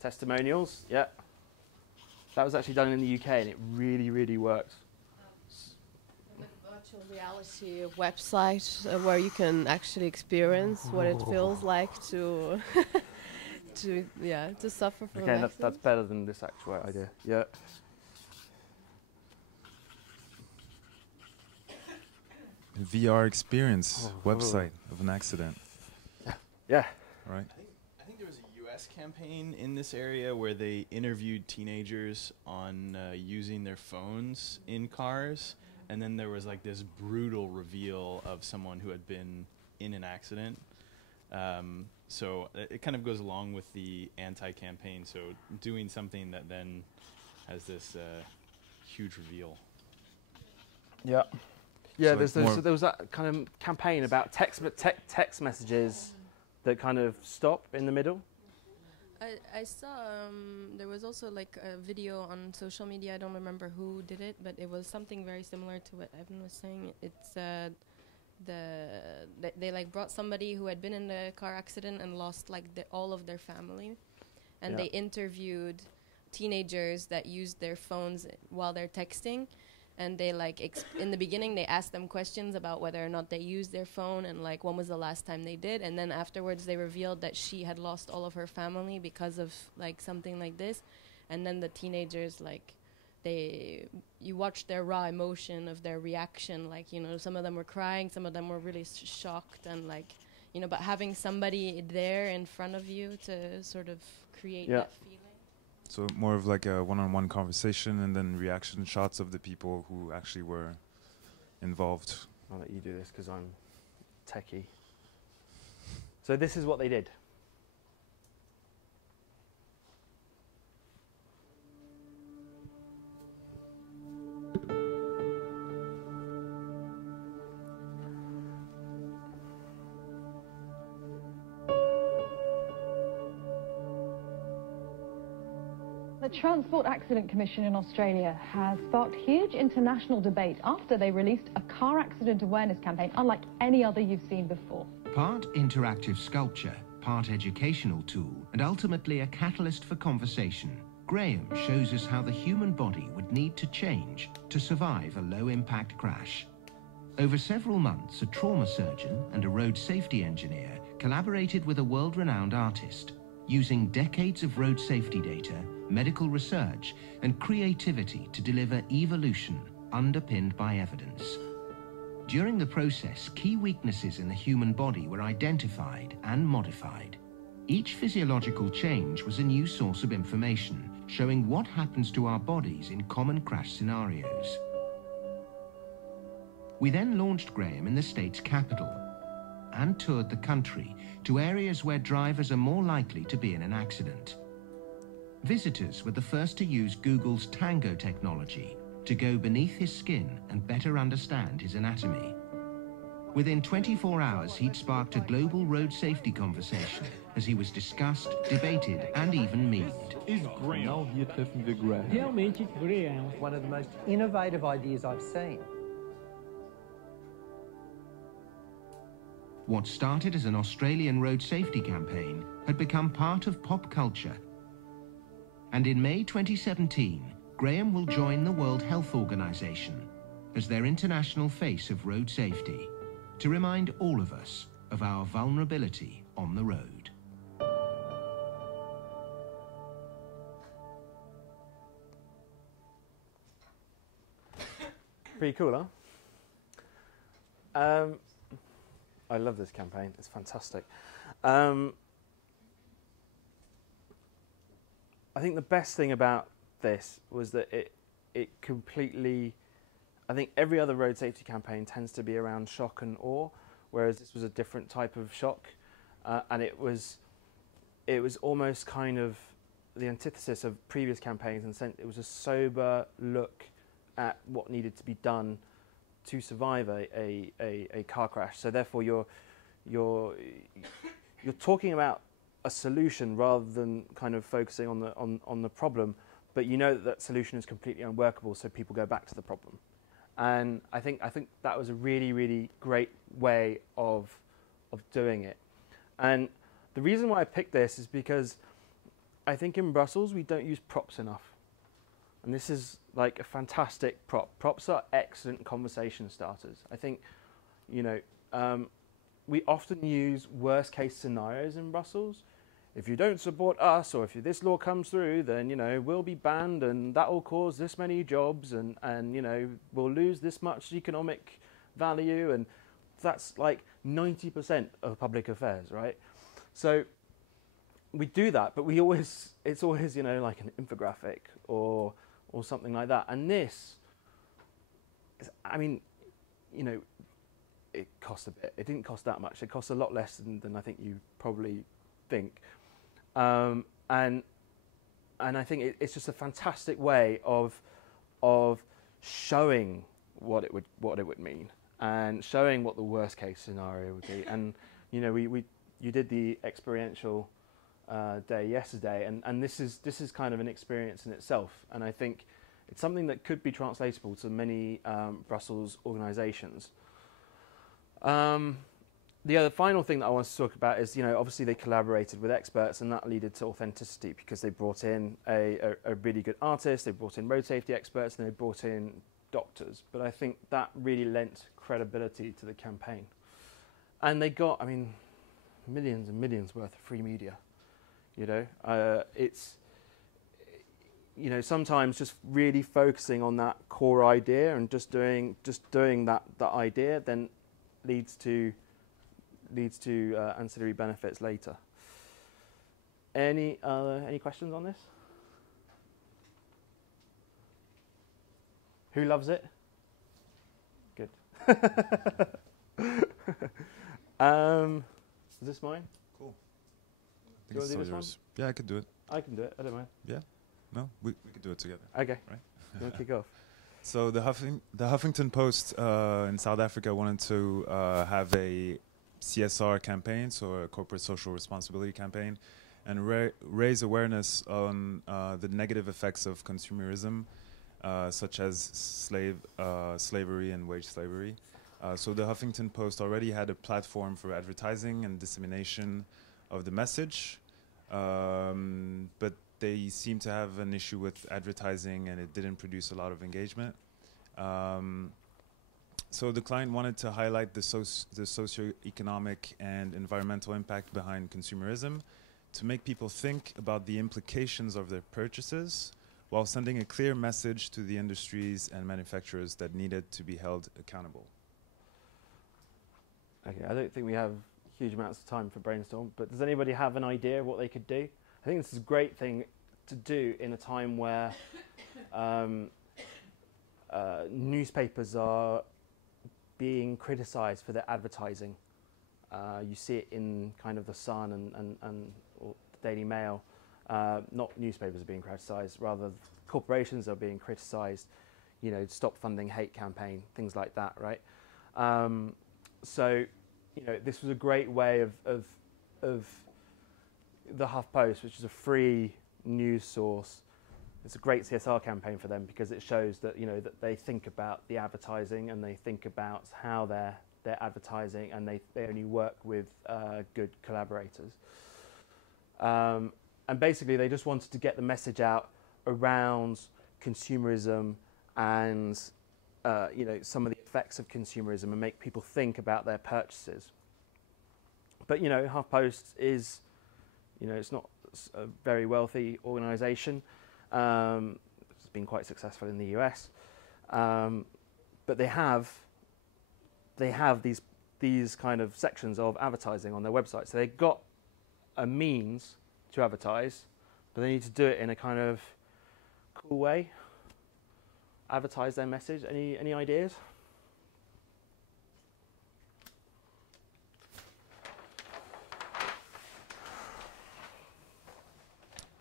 Testimonials, yeah. That was actually done in the UK, and it really, really worked. Like a virtual reality website where you can actually experience what it feels like to to suffer from an Okay, accident. that's better than this actual idea. Yeah. VR experience website of an accident. Yeah. Right. I think there was a U.S. campaign in this area where they interviewed teenagers on using their phones in cars, and then there was like this brutal reveal of someone who had been in an accident. So it kind of goes along with the anti-campaign. So doing something that then has this huge reveal. Yeah. Yeah, So there was that kind of campaign about text messages that kind of stop in the middle. I saw there was also like a video on social media. I don't remember who did it, but it was something very similar to what Evan was saying. It's they like brought somebody who had been in a car accident and lost like all of their family, and they interviewed teenagers that used their phones while they're texting. And they like in the beginning they asked them questions about whether or not they used their phone and like when was the last time they did, and then afterwards they revealed that she had lost all of her family because of like something like this. And then the teenagers, like you watched their raw emotion of their reaction, like, you know, some of them were crying, some of them were really shocked, and like, you know, but having somebody there in front of you to sort of create that feeling. So more of like a one-on-one conversation and then reaction shots of the people who actually were involved. I'll let you do this because I'm techie. So this is what they did. The Transport Accident Commission in Australia has sparked huge international debate after they released a car accident awareness campaign unlike any other you've seen before. Part interactive sculpture, part educational tool, and ultimately a catalyst for conversation, Graham shows us how the human body would need to change to survive a low-impact crash. Over several months, a trauma surgeon and a road safety engineer collaborated with a world-renowned artist, using decades of road safety data, medical research, and creativity to deliver evolution underpinned by evidence. During the process, key weaknesses in the human body were identified and modified. Each physiological change was a new source of information, showing what happens to our bodies in common crash scenarios. We then launched Graham in the state's capital and toured the country to areas where drivers are more likely to be in an accident. Visitors were the first to use Google's Tango technology to go beneath his skin and better understand his anatomy. Within 24 hours, he'd sparked a global road safety conversation as he was discussed, debated, and even memed. Now hier treffen wir Graham. Realmente, Graham. One of the most innovative ideas I've seen. What started as an Australian road safety campaign had become part of pop culture. And in May 2017, Graham will join the World Health Organization as their international face of road safety to remind all of us of our vulnerability on the road. Pretty cool, huh? I love this campaign. It's fantastic. I think the best thing about this was that it completely, I think every other road safety campaign tends to be around shock and awe, whereas this was a different type of shock, and it was almost kind of the antithesis of previous campaigns, and it was a sober look at what needed to be done to survive a car crash. So therefore you're talking about a solution rather than kind of focusing on the problem, but you know that that solution is completely unworkable, so people go back to the problem. And I think that was a really, really great way of doing it. And the reason why I picked this is because I think in Brussels we don't use props enough. And this is like a fantastic prop. Props are excellent conversation starters. I think, you know, we often use worst case scenarios in Brussels. If you don't support us, or if this law comes through, then, you know, we'll be banned and that will cause this many jobs and you know, we'll lose this much economic value, and that's like 90% of public affairs, right? So we do that, but it's always, you know, like an infographic or something like that. And this, I mean, you know, it cost a bit. It didn't cost that much. It cost a lot less than I think you probably think. And I think it's just a fantastic way of showing what it would mean, and showing what the worst case scenario would be. And you know, you did the experiential day yesterday, and this is kind of an experience in itself. And I think it's something that could be translatable to many Brussels organisations. The other final thing that I want to talk about is, you know, obviously they collaborated with experts, and that led to authenticity because they brought in a really good artist, they brought in road safety experts, and they brought in doctors. But I think that really lent credibility to the campaign. And they got, I mean, millions and millions worth of free media. You know, it's, you know, sometimes just really focusing on that core idea and just doing that idea then leads to ancillary benefits later. Any questions on this? Who loves it? Good. Is this mine? Cool. Do you want to do this one? Yeah, I could do it. I can do it. I don't mind. Yeah. No, we could do it together. Okay. Right. You want to kick off? So the Huffington Post in South Africa wanted to have a CSR campaign, so a corporate social responsibility campaign, and raise awareness on the negative effects of consumerism, such as slavery and wage slavery. So the Huffington Post already had a platform for advertising and dissemination of the message, but they seem to have an issue with advertising, and it didn't produce a lot of engagement. So the client wanted to highlight the socioeconomic and environmental impact behind consumerism, to make people think about the implications of their purchases, while sending a clear message to the industries and manufacturers that needed to be held accountable. Okay, I don't think we have huge amounts of time for brainstorm, but does anybody have an idea of what they could do? I think this is a great thing to do in a time where newspapers are being criticised for their advertising. You see it in kind of the Sun and or the Daily Mail. Not newspapers are being criticised, rather corporations are being criticised. You know, stop funding hate campaign, things like that, right? So, you know, this was a great way of the HuffPost, which is a free news source. It's a great CSR campaign for them because it shows that, you know, that they think about the advertising, and they think about how they're advertising, and they only work with good collaborators. And basically they just wanted to get the message out around consumerism and you know, some of the effects of consumerism, and make people think about their purchases. But, you know, HuffPost is, you know, it's not a very wealthy organisation. It's been quite successful in the US, but they have these kind of sections of advertising on their website. So they've got a means to advertise, but they need to do it in a kind of cool way. Advertise their message. Any ideas?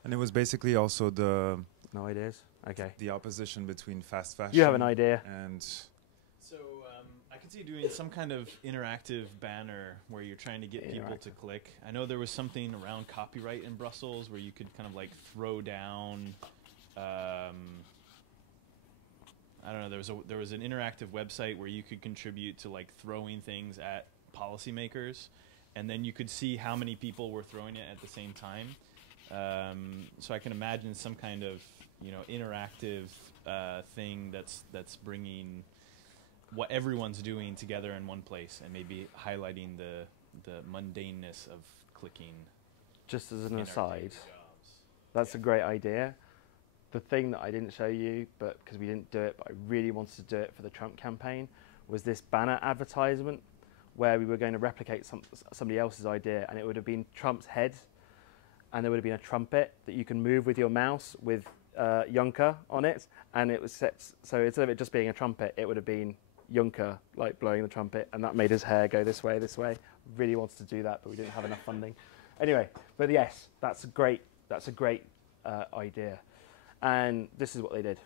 And it was basically also no ideas. Okay. The opposition between fast fashion. You have an idea. And so I could see you doing some kind of interactive banner where you're trying to get people to click. I know there was something around copyright in Brussels where you could kind of like throw down. I don't know. There was an interactive website where you could contribute to like throwing things at policymakers, and then you could see how many people were throwing it at the same time. So I can imagine some kind of interactive thing that's bringing what everyone's doing together in one place and maybe highlighting the mundaneness of clicking. Just as an aside, that's a great idea. The thing that I didn't show you, but because we didn't do it, but I really wanted to do it for the Trump campaign, was this banner advertisement where we were going to replicate somebody else's idea, and it would have been Trump's head, and there would have been a trumpet that you can move with your mouse with Juncker on it, and it was set, so instead of it just being a trumpet, it would have been Juncker like blowing the trumpet, and that made his hair go this way. Really wanted to do that, but we didn't have enough funding. Anyway, but yes, that's a great idea, and this is what they did.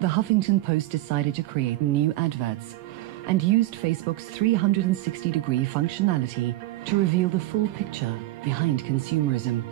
The Huffington Post decided to create new adverts and used Facebook's 360-degree functionality to reveal the full picture behind consumerism.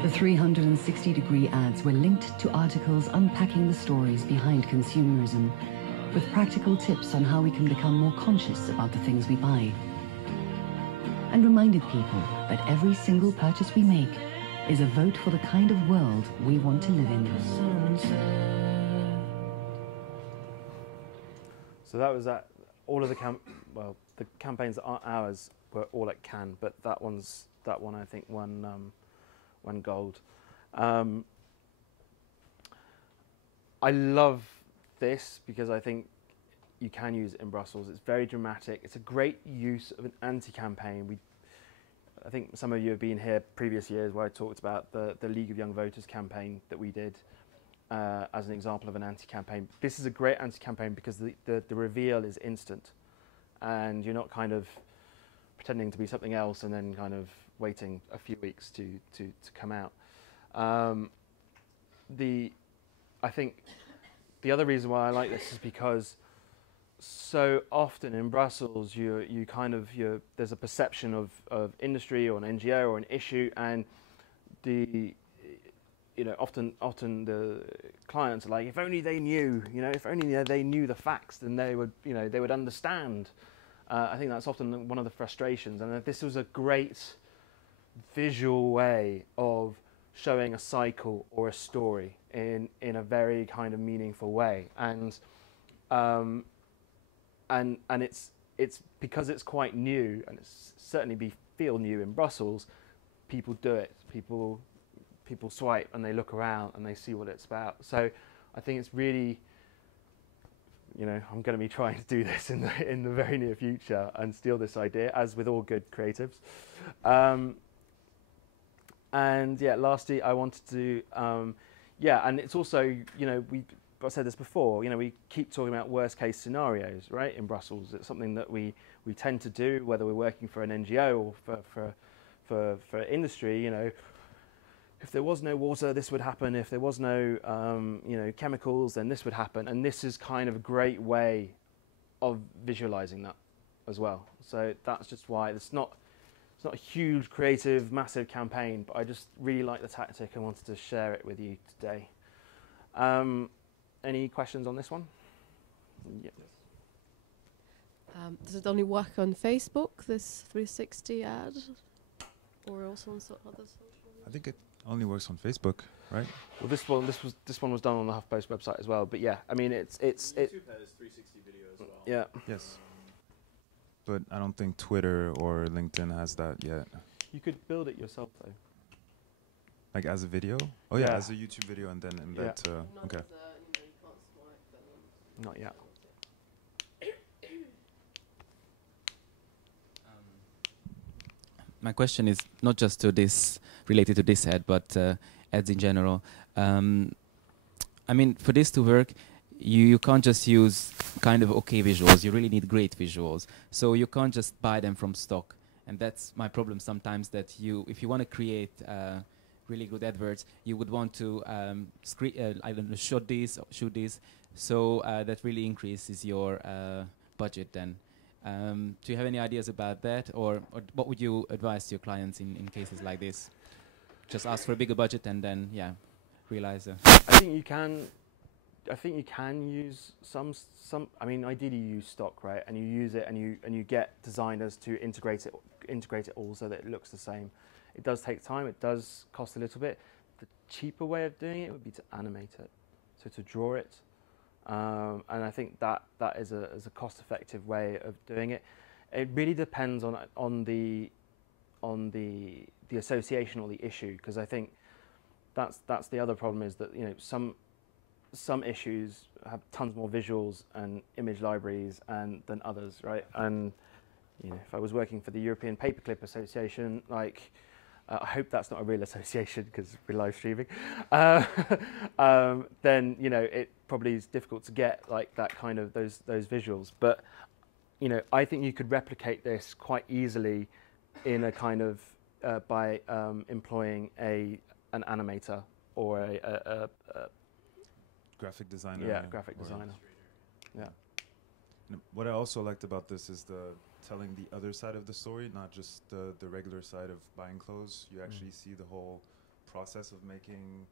The 360-degree ads were linked to articles unpacking the stories behind consumerism, with practical tips on how we can become more conscious about the things we buy, and reminded people that every single purchase we make is a vote for the kind of world we want to live in. So that was that. All of the the campaigns that aren't ours were all at Cannes, but that one I think won gold. I love this because I think you can use it in Brussels. It's very dramatic. It's a great use of an anti-campaign. I think some of you have been here previous years where I talked about the League of Young Voters campaign that we did as an example of an anti-campaign. This is a great anti-campaign because the reveal is instant, and you're not kind of pretending to be something else and then kind of waiting a few weeks to come out. I think the other reason why I like this is because so often in Brussels there's a perception of industry or an NGO or an issue, and often the clients are like, if only they knew, if only they knew the facts, then they would understand. I think that's often one of the frustrations, and this was a great visual way of showing a cycle or a story in a very kind of meaningful way, and it's because it's quite new, and it's certainly feel new in Brussels. People do it. People swipe and they look around and they see what it's about. So I think it's really, I'm going to be trying to do this in the very near future and steal this idea, as with all good creatives. And yeah, lastly, I wanted to, and it's also, I've said this before, you know, we keep talking about worst case scenarios, right, in Brussels. It's something that we tend to do, whether we're working for an NGO or for industry. You know, if there was no water, this would happen. If there was no, you know, chemicals, then this would happen. And this is kind of a great way of visualizing that as well. So that's just why it's not a huge, creative, massive campaign, but I just really like the tactic and wanted to share it with you today. Any questions on this one? Yes. Does it only work on Facebook, this 360 ad, or also on other social? I think it only works on Facebook, right? Well, this one was done on the HuffPost website as well. But yeah, I mean, YouTube has 360 video as well. Yeah. Yes. But I don't think Twitter or LinkedIn has that yet. You could build it yourself, though. Like as a video? Oh yeah, as a YouTube video and then embed. Okay. Not yet. My question is not just to this, related to this ad, but ads in general. I mean, for this to work, you can't just use kind of okay visuals. You really need great visuals. So you can't just buy them from stock. And that's my problem sometimes, that if you want to create really good adverts, you would want to I don't know, shoot these. So that really increases your budget then. Do you have any ideas about that, or what would you advise to your clients in cases like this? Just ask for a bigger budget and then realize. I think you can use some. I mean, ideally you use stock, right? And you use it, and you get designers to integrate it all so that it looks the same. It does take time. It does cost a little bit. The cheaper way of doing it would be to animate it, so to draw it. And I think that is a cost-effective way of doing it. It really depends on the association or the issue, because I think that's the other problem, is that, you know, some issues have tons more visuals and image libraries than others, right? And you know, if I was working for the European Paperclip Association, like. I hope that's not a real association because we're live streaming. Then, you know, it probably is difficult to get like that kind of those visuals. But, you know, I think you could replicate this quite easily in a kind of by employing an animator or a graphic designer. Yeah, graphic designer. Yeah. And what I also liked about this is telling the other side of the story, not just the regular side of buying clothes. You actually see the whole process of making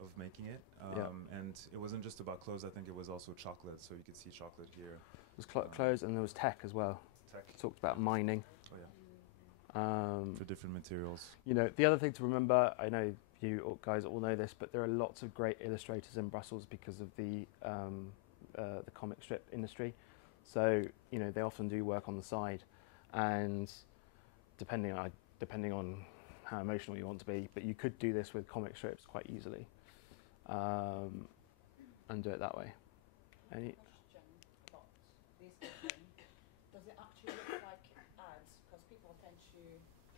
it. And it wasn't just about clothes. I think it was also chocolate. So you could see chocolate here. It was clothes, and there was tech as well. Tech. Talked about mining. Oh yeah. For different materials. You know, the other thing to remember, I know you guys all know this, but there are lots of great illustrators in Brussels because of the comic strip industry. So, you know, they often do work on the side, and depending on how emotional you want to be, but you could do this with comic strips quite easily, and do it that way. Any? Does it actually look like ads? Because people tend to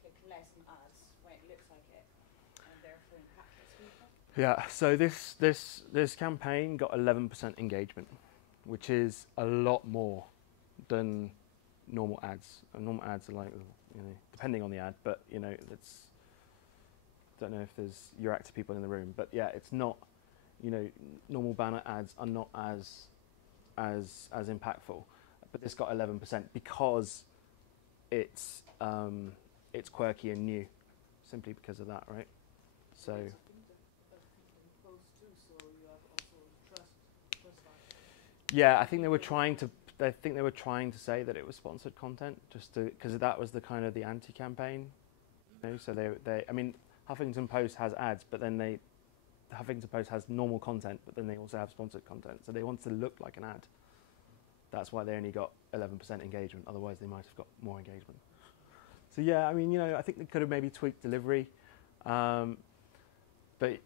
click less on ads when it looks like it, and therefore impacts people. Yeah. So this campaign got 11% engagement, which is a lot more than normal ads. And normal ads are like, you know, depending on the ad, but you know, don't know if there's your active people in the room, but yeah, it's not, you know, normal banner ads are not as impactful. But this got 11% because it's quirky and new, simply because of that, right? So. Yeah, I think they were trying to say that it was sponsored content, just because that was the kind of the anti-campaign. You know, so they I mean, Huffington Post has ads, but then Huffington Post has normal content, but then they also have sponsored content. So they wanted to look like an ad. That's why they only got 11% engagement. Otherwise, they might have got more engagement. So yeah, I mean, you know, I think they could have maybe tweaked delivery. But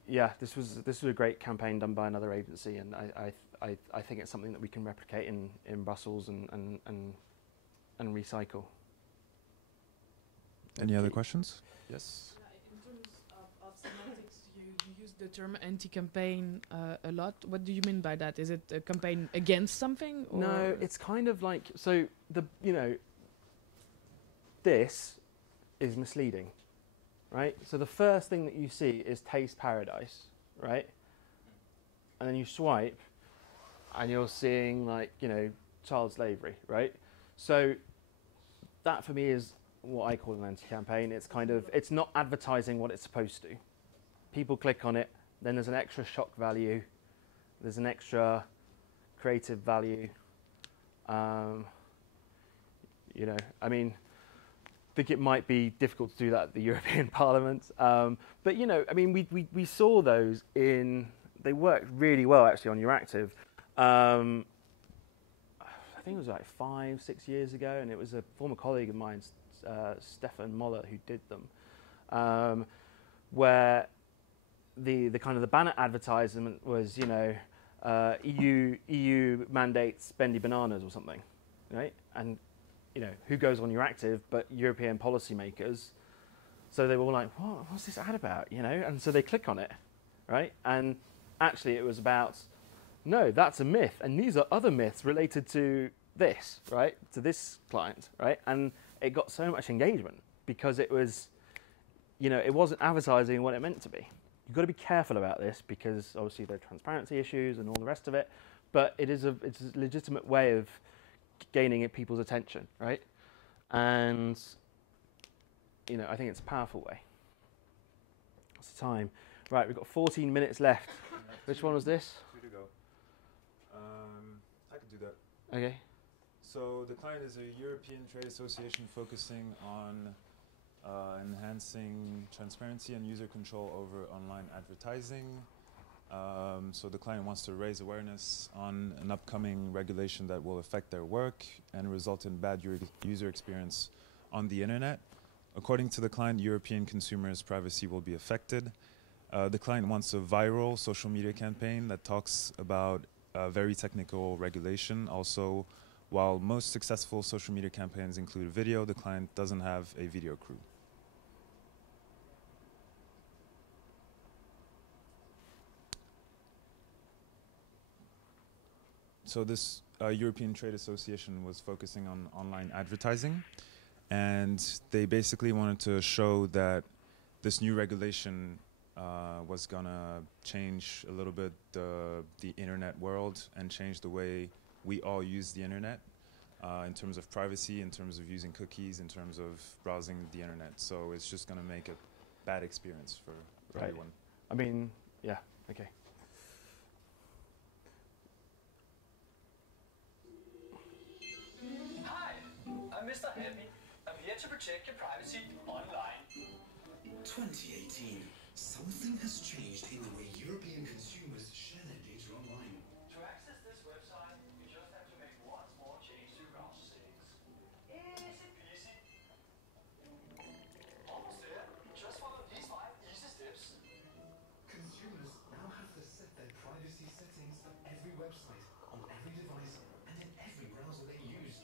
yeah, this was a great campaign done by another agency, and I think it's something that we can replicate in Brussels and recycle. Any other questions? Yes. In terms of semantics, you use the term anti-campaign a lot. What do you mean by that? Is it a campaign against something? Or No, it's kind of like, so this is misleading, right? So the first thing that you see is Taste Paradise, right? And then you swipe and you're seeing child slavery, right? So that for me is what I call an anti-campaign. It's it's not advertising what it's supposed to. People click on it, then there's an extra shock value, there's an extra creative value. I think it might be difficult to do that at the European Parliament, but we saw those they worked really well actually on Euractiv. I think it was like 5-6 years ago, and it was a former colleague of mine, Stefan Moller, who did them, where the kind of the banner advertisement was EU mandates bendy bananas or something, right? And who goes on Euractiv but European policymakers? So they were all like, what's this ad about? And so they click on it, right? And actually it was about, no, that's a myth, and these are other myths related to this, right? To this client, right? And it got so much engagement because it was, it wasn't advertising what it meant to be. You've got to be careful about this because obviously there are transparency issues and all the rest of it, but it's a legitimate way of gaining people's attention, right? And I think it's a powerful way. What's the time? Right, we've got 14 minutes left. Which one was this? 2 to go. I could do that. Okay. So the client is a European trade association focusing on enhancing transparency and user control over online advertising. So the client wants to raise awareness on an upcoming regulation that will affect their work and result in bad user experience on the internet. According to the client, European consumers' privacy will be affected. The client wants a viral social media campaign that talks about very technical regulation. Also, while most successful social media campaigns include video, the client doesn't have a video crew. So this European Trade Association was focusing on online advertising, and they basically wanted to show that this new regulation was gonna change a little bit the internet world and change the way we all use the internet in terms of privacy, in terms of using cookies, in terms of browsing the internet. So it's just gonna make a bad experience for everyone. I mean, yeah, okay. Hi, I'm Mr. Happy. I'm here to protect your privacy online. 2018. Something has changed in the way European consumers share their data online. To access this website, you just have to make one small change to your browser settings. Easy peasy. Almost there. Just follow these 5 easy steps. Consumers now have to set their privacy settings for every website, on every device, and in every browser they use.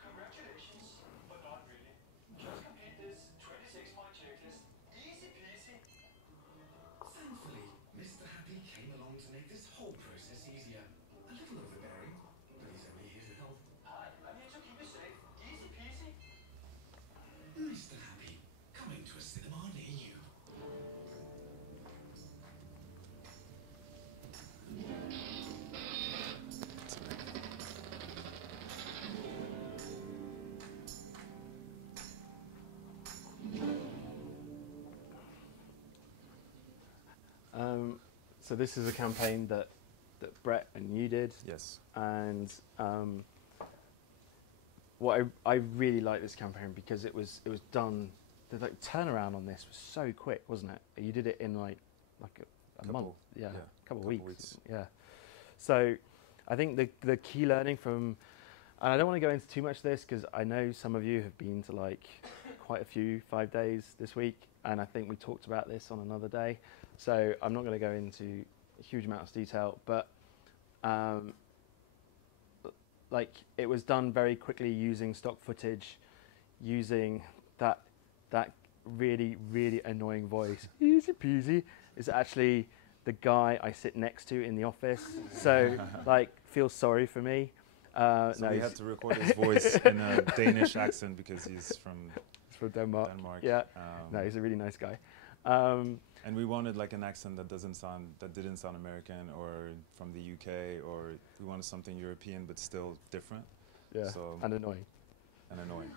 Congratulations, but not really. Just complete this 26-point checklist. Easy peasy. Thankfully, Mr. Happy came along to make this whole process easier. A little overbearing, but he's only here to help. Hi, I'm here to keep you safe. Easy peasy. Mr. Happy, coming to a cinema near you. So this is a campaign that Brett and you did. Yes. And what I really like this campaign because it was done. The turnaround on this was so quick, wasn't it? You did it in like a month. Yeah, a couple of weeks. Yeah. So I think the key learning from, and I don't want to go into too much of this because I know some of you have been to quite a few 5 days this week, and I think we talked about this on another day. So I'm not going to go into a huge amount of detail, but it was done very quickly using stock footage, using that really, really annoying voice. Easy peasy is actually the guy I sit next to in the office. So, like, feel sorry for me. So no, we had to record his voice in a Danish accent because he's from Denmark. Yeah. No, he's a really nice guy. And we wanted like an accent that didn't sound American or from the UK, or we wanted something European but still different. Yeah. So and annoying. And annoying.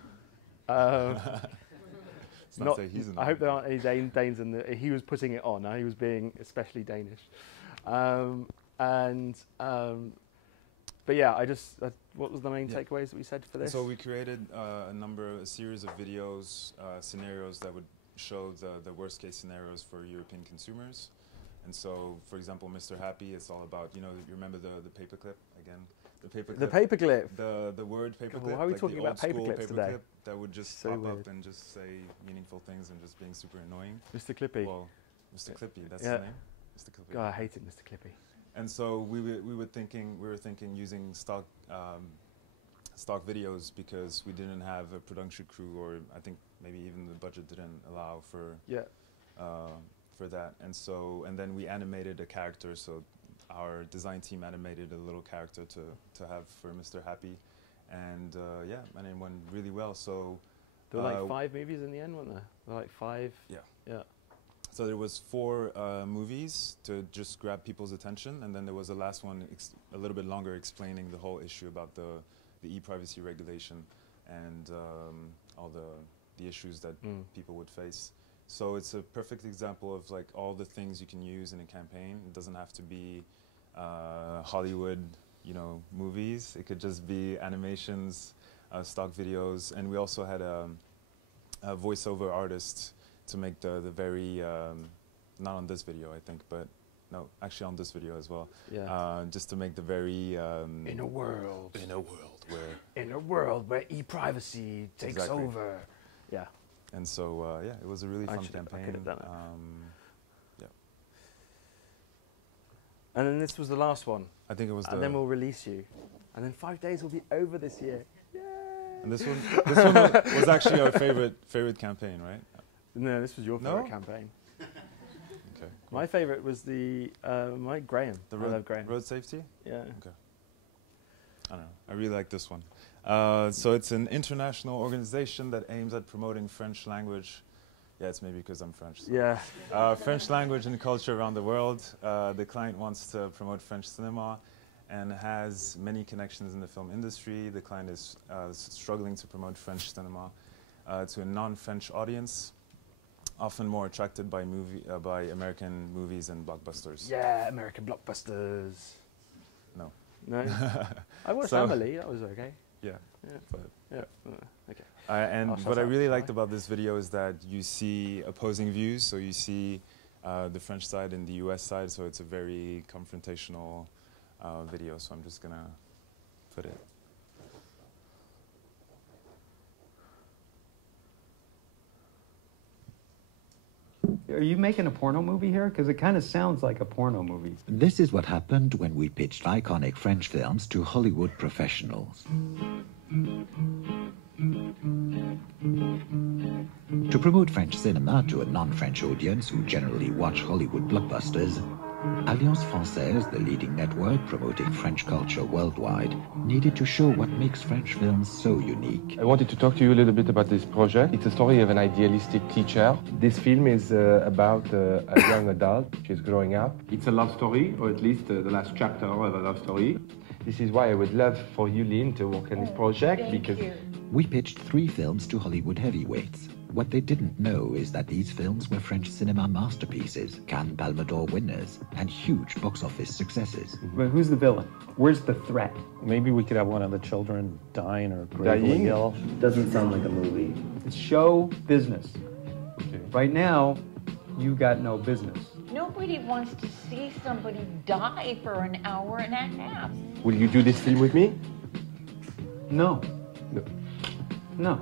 Not, say he's annoying. I hope there aren't any Danes in the. He was putting it on. He was being especially Danish. But yeah, what was the main takeaways that we said for this? So we created a series of videos, scenarios that would show the worst case scenarios for European consumers. And so, for example, Mr. Happy, it's all about, you remember the paperclip again? The paperclip. The word paperclip. Why are we like talking about paperclips today? That would just So pop weird. up and just say meaningful things and just being super annoying. Mr. Clippy. Well, Mr. Clippy, that's his name. Mr. Clippy. God, I hated Mr. Clippy. And so we were thinking using stock videos because we didn't have a production crew, or I think maybe even the budget didn't allow for that. And then we animated a character. So our design team animated a little character to have for Mr. Happy, and and it went really well. So there were like 5 movies in the end, weren't there? There were like 5. Yeah. Yeah. So there was 4 movies to just grab people's attention, and then there was a last one a little bit longer explaining the whole issue about the e-privacy regulation and all the issues that people would face. So it's a perfect example of like all the things you can use in a campaign. It doesn't have to be Hollywood, movies. It could just be animations, stock videos, and we also had a voiceover artist to make the very, not on this video I think, but no, actually on this video as well. Yeah. Just to make the very... in a world where e-privacy takes over. Yeah. And so, it was a really fun campaign. I could have done it. And then this was the last one. I think it was and then we'll release you. And then 5 days will be over this year. Yay! And this one was actually our favorite campaigin, right? No, this was your favorite campaign. Okay. My favorite was the Graham. The I love Graham. road safety? Yeah. Okay. I don't know. I really like this one. So it's an international organization that aims at promoting French language. Yeah, it's maybe because I'm French. So. Yeah. French language and culture around the world. The client wants to promote French cinema and has many connections in the film industry. The client is struggling to promote French cinema to a non-French audience, often more attracted by American movies and blockbusters. Yeah, American blockbusters. No. No? I watched Amelie, that was okay. Yeah. Okay. And what I really liked about this video is that you see opposing views. So you see the French side and the US side. So it's a very confrontational video. So I'm just going to put it. Are you making a porno movie here? Because it kind of sounds like a porno movie. This is what happened when we pitched iconic French films to Hollywood professionals. To promote French cinema to a non-French audience who generally watch Hollywood blockbusters, Alliance Française, the leading network promoting French culture worldwide, needed to show what makes French films so unique. I wanted to talk to you a little bit about this project. It's a story of an idealistic teacher. This film is about a young adult. She's growing up. It's a love story, or at least the last chapter of a love story. This is why I would love for you, Lynn, to work on this project, because... We pitched 3 films to Hollywood heavyweights. What they didn't know is that these films were French cinema masterpieces, Cannes Palme d'Or winners, and huge box office successes. But who's the villain? Where's the threat? Maybe we could have one of the children dying or gravely ill. Doesn't sound like a movie. It's show business. Okay. Right now, you got no business. Nobody wants to see somebody die for an hour and a half. Will you do this film with me? No. No. No.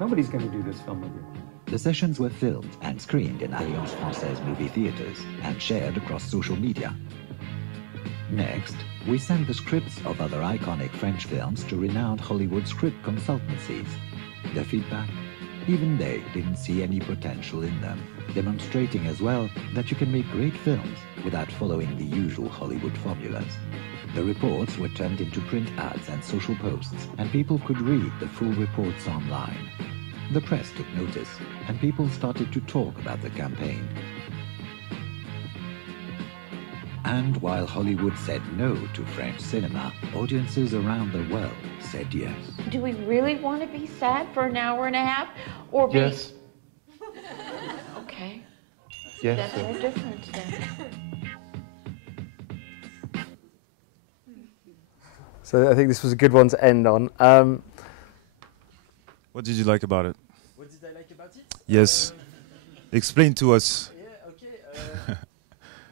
Nobody's going to do this film with you. The sessions were filmed and screened in Alliance Française movie theaters and shared across social media. Next, we sent the scripts of other iconic French films to renowned Hollywood script consultancies. The feedback Even they didn't see any potential in them, demonstrating as well that you can make great films without following the usual Hollywood formulas. The reports were turned into print ads and social posts, and people could read the full reports online. The press took notice, and people started to talk about the campaign. And while Hollywood said no to French cinema, audiences around the world said yes. Do we really want to be sad for an hour and a half? Or be... Yes. Okay. Yes. That's our difference then. So I think this was a good one to end on. What did you like about it? What did I like about it? Yes. Explain to us. Yeah, okay.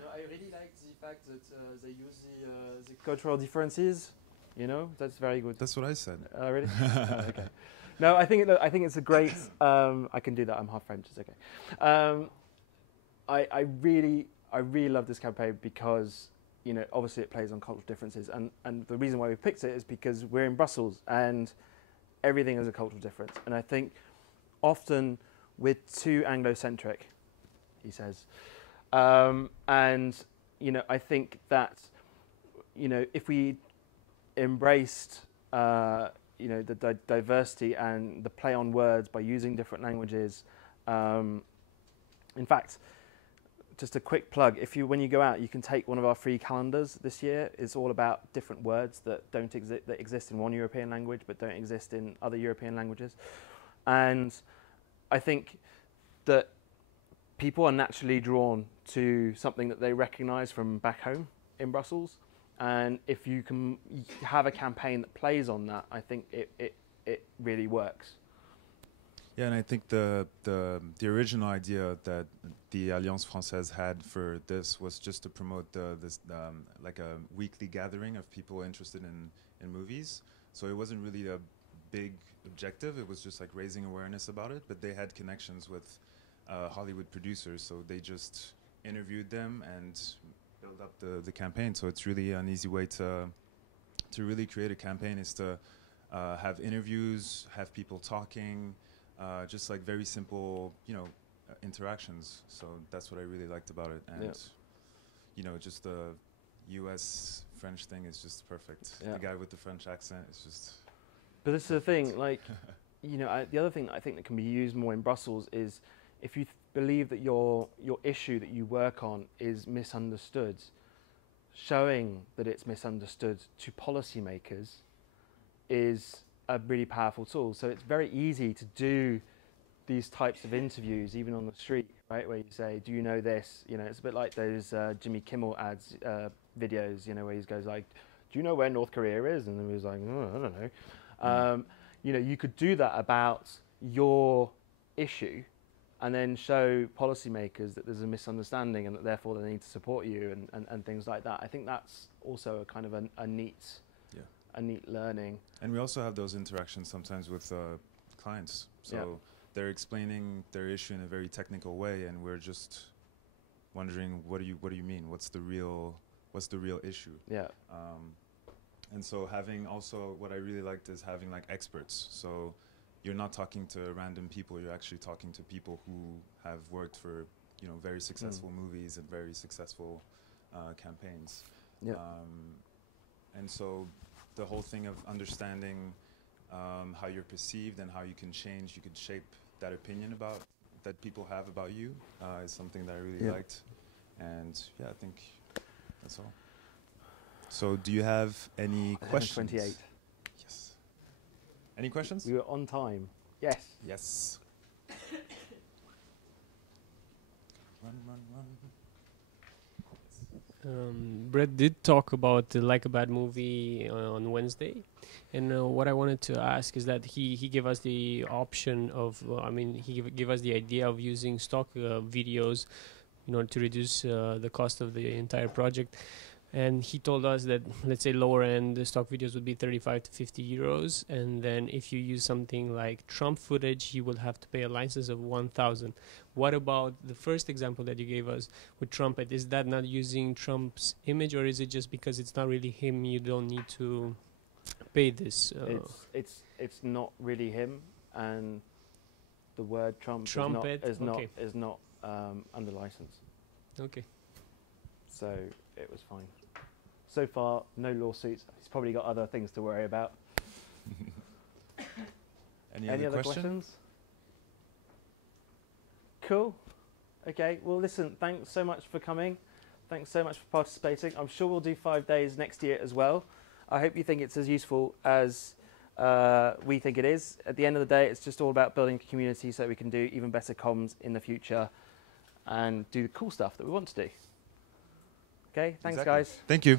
No, I really like the fact that they use the cultural differences. You know, that's very good. That's what I said. Really? Oh, okay. No, I think it's a great. I can do that. I'm half French. It's okay. I really love this campaign because, you know, obviously it plays on cultural differences, and the reason why we picked it is because we're in Brussels and everything is a cultural difference. And I think often we're too Anglo-centric, he says. And, you know, I think that, you know, if we embraced, you know, the diversity and the play on words by using different languages. In fact, just a quick plug, when you go out, you can take one of our free calendars this year. It's all about different words that exist in one European language but don't exist in other European languages. And I think that people are naturally drawn to something that they recognise from back home in Brussels. And if you can have a campaign that plays on that, I think it really works. Yeah, and I think the original idea that the Alliance Française had for this was just to promote this like a weekly gathering of people interested in movies. So it wasn't really a big objective. It was just like raising awareness about it. But they had connections with Hollywood producers, so they just interviewed them and build up the campaign. So it's really an easy way to really create a campaign is to have interviews, have people talking, just like very simple, you know, interactions. So that's what I really liked about it. And you know, just the US French thing is just perfect. Yeah. The guy with the French accent is just. But this is the thing, like, you know, the other thing I think that can be used more in Brussels is if you believe that your issue that you work on is misunderstood, showing that it's misunderstood to policymakers is a really powerful tool. So it's very easy to do these types of interviews, even on the street, right, where you say, do you know this? You know, it's a bit like those Jimmy Kimmel ads, videos, you know, where he goes like, do you know where North Korea is? And then he was like, oh, I don't know. You know, you could do that about your issue and then show policymakers that there's a misunderstanding and that therefore they need to support you and things like that. I think that's also a kind of a neat learning. And we also have those interactions sometimes with clients. So they're explaining their issue in a very technical way, and we're just wondering, what do you mean? What's the real issue? Yeah. And so having also, what I really liked is having like experts. So you're not talking to random people, you're actually talking to people who have worked for, you know, very successful movies and very successful campaigns. Yeah. And so the whole thing of understanding how you're perceived and how you can shape that opinion that people have about you is something that I really liked. And yeah, I think that's all. So do you have any questions? 28. Yes. Any questions? We were on time. Yes. Yes. Run. Brett did talk about the Like a Bad Movie on Wednesday, and what I wanted to ask is that he gave us the option of, he gave us the idea of using stock videos in order to reduce the cost of the entire project. And he told us that, let's say, lower end stock videos would be 35 to 50 euros. And then if you use something like Trump footage, you will have to pay a license of 1,000. What about the first example that you gave us with Trumpet? Is that not using Trump's image, or is it just because it's not really him, you don't need to pay this? It's not really him. And the word Trump Trumpet, is not okay. under license. Okay. So it was fine. So far, no lawsuits. He's probably got other things to worry about. Any other questions? Cool. Okay. Well, listen, thanks so much for coming. Thanks so much for participating. I'm sure we'll do 5 days next year as well. I hope you think it's as useful as we think it is. At the end of the day, it's just all about building a community so we can do even better comms in the future and do the cool stuff that we want to do. Okay, thanks, guys. Thank you.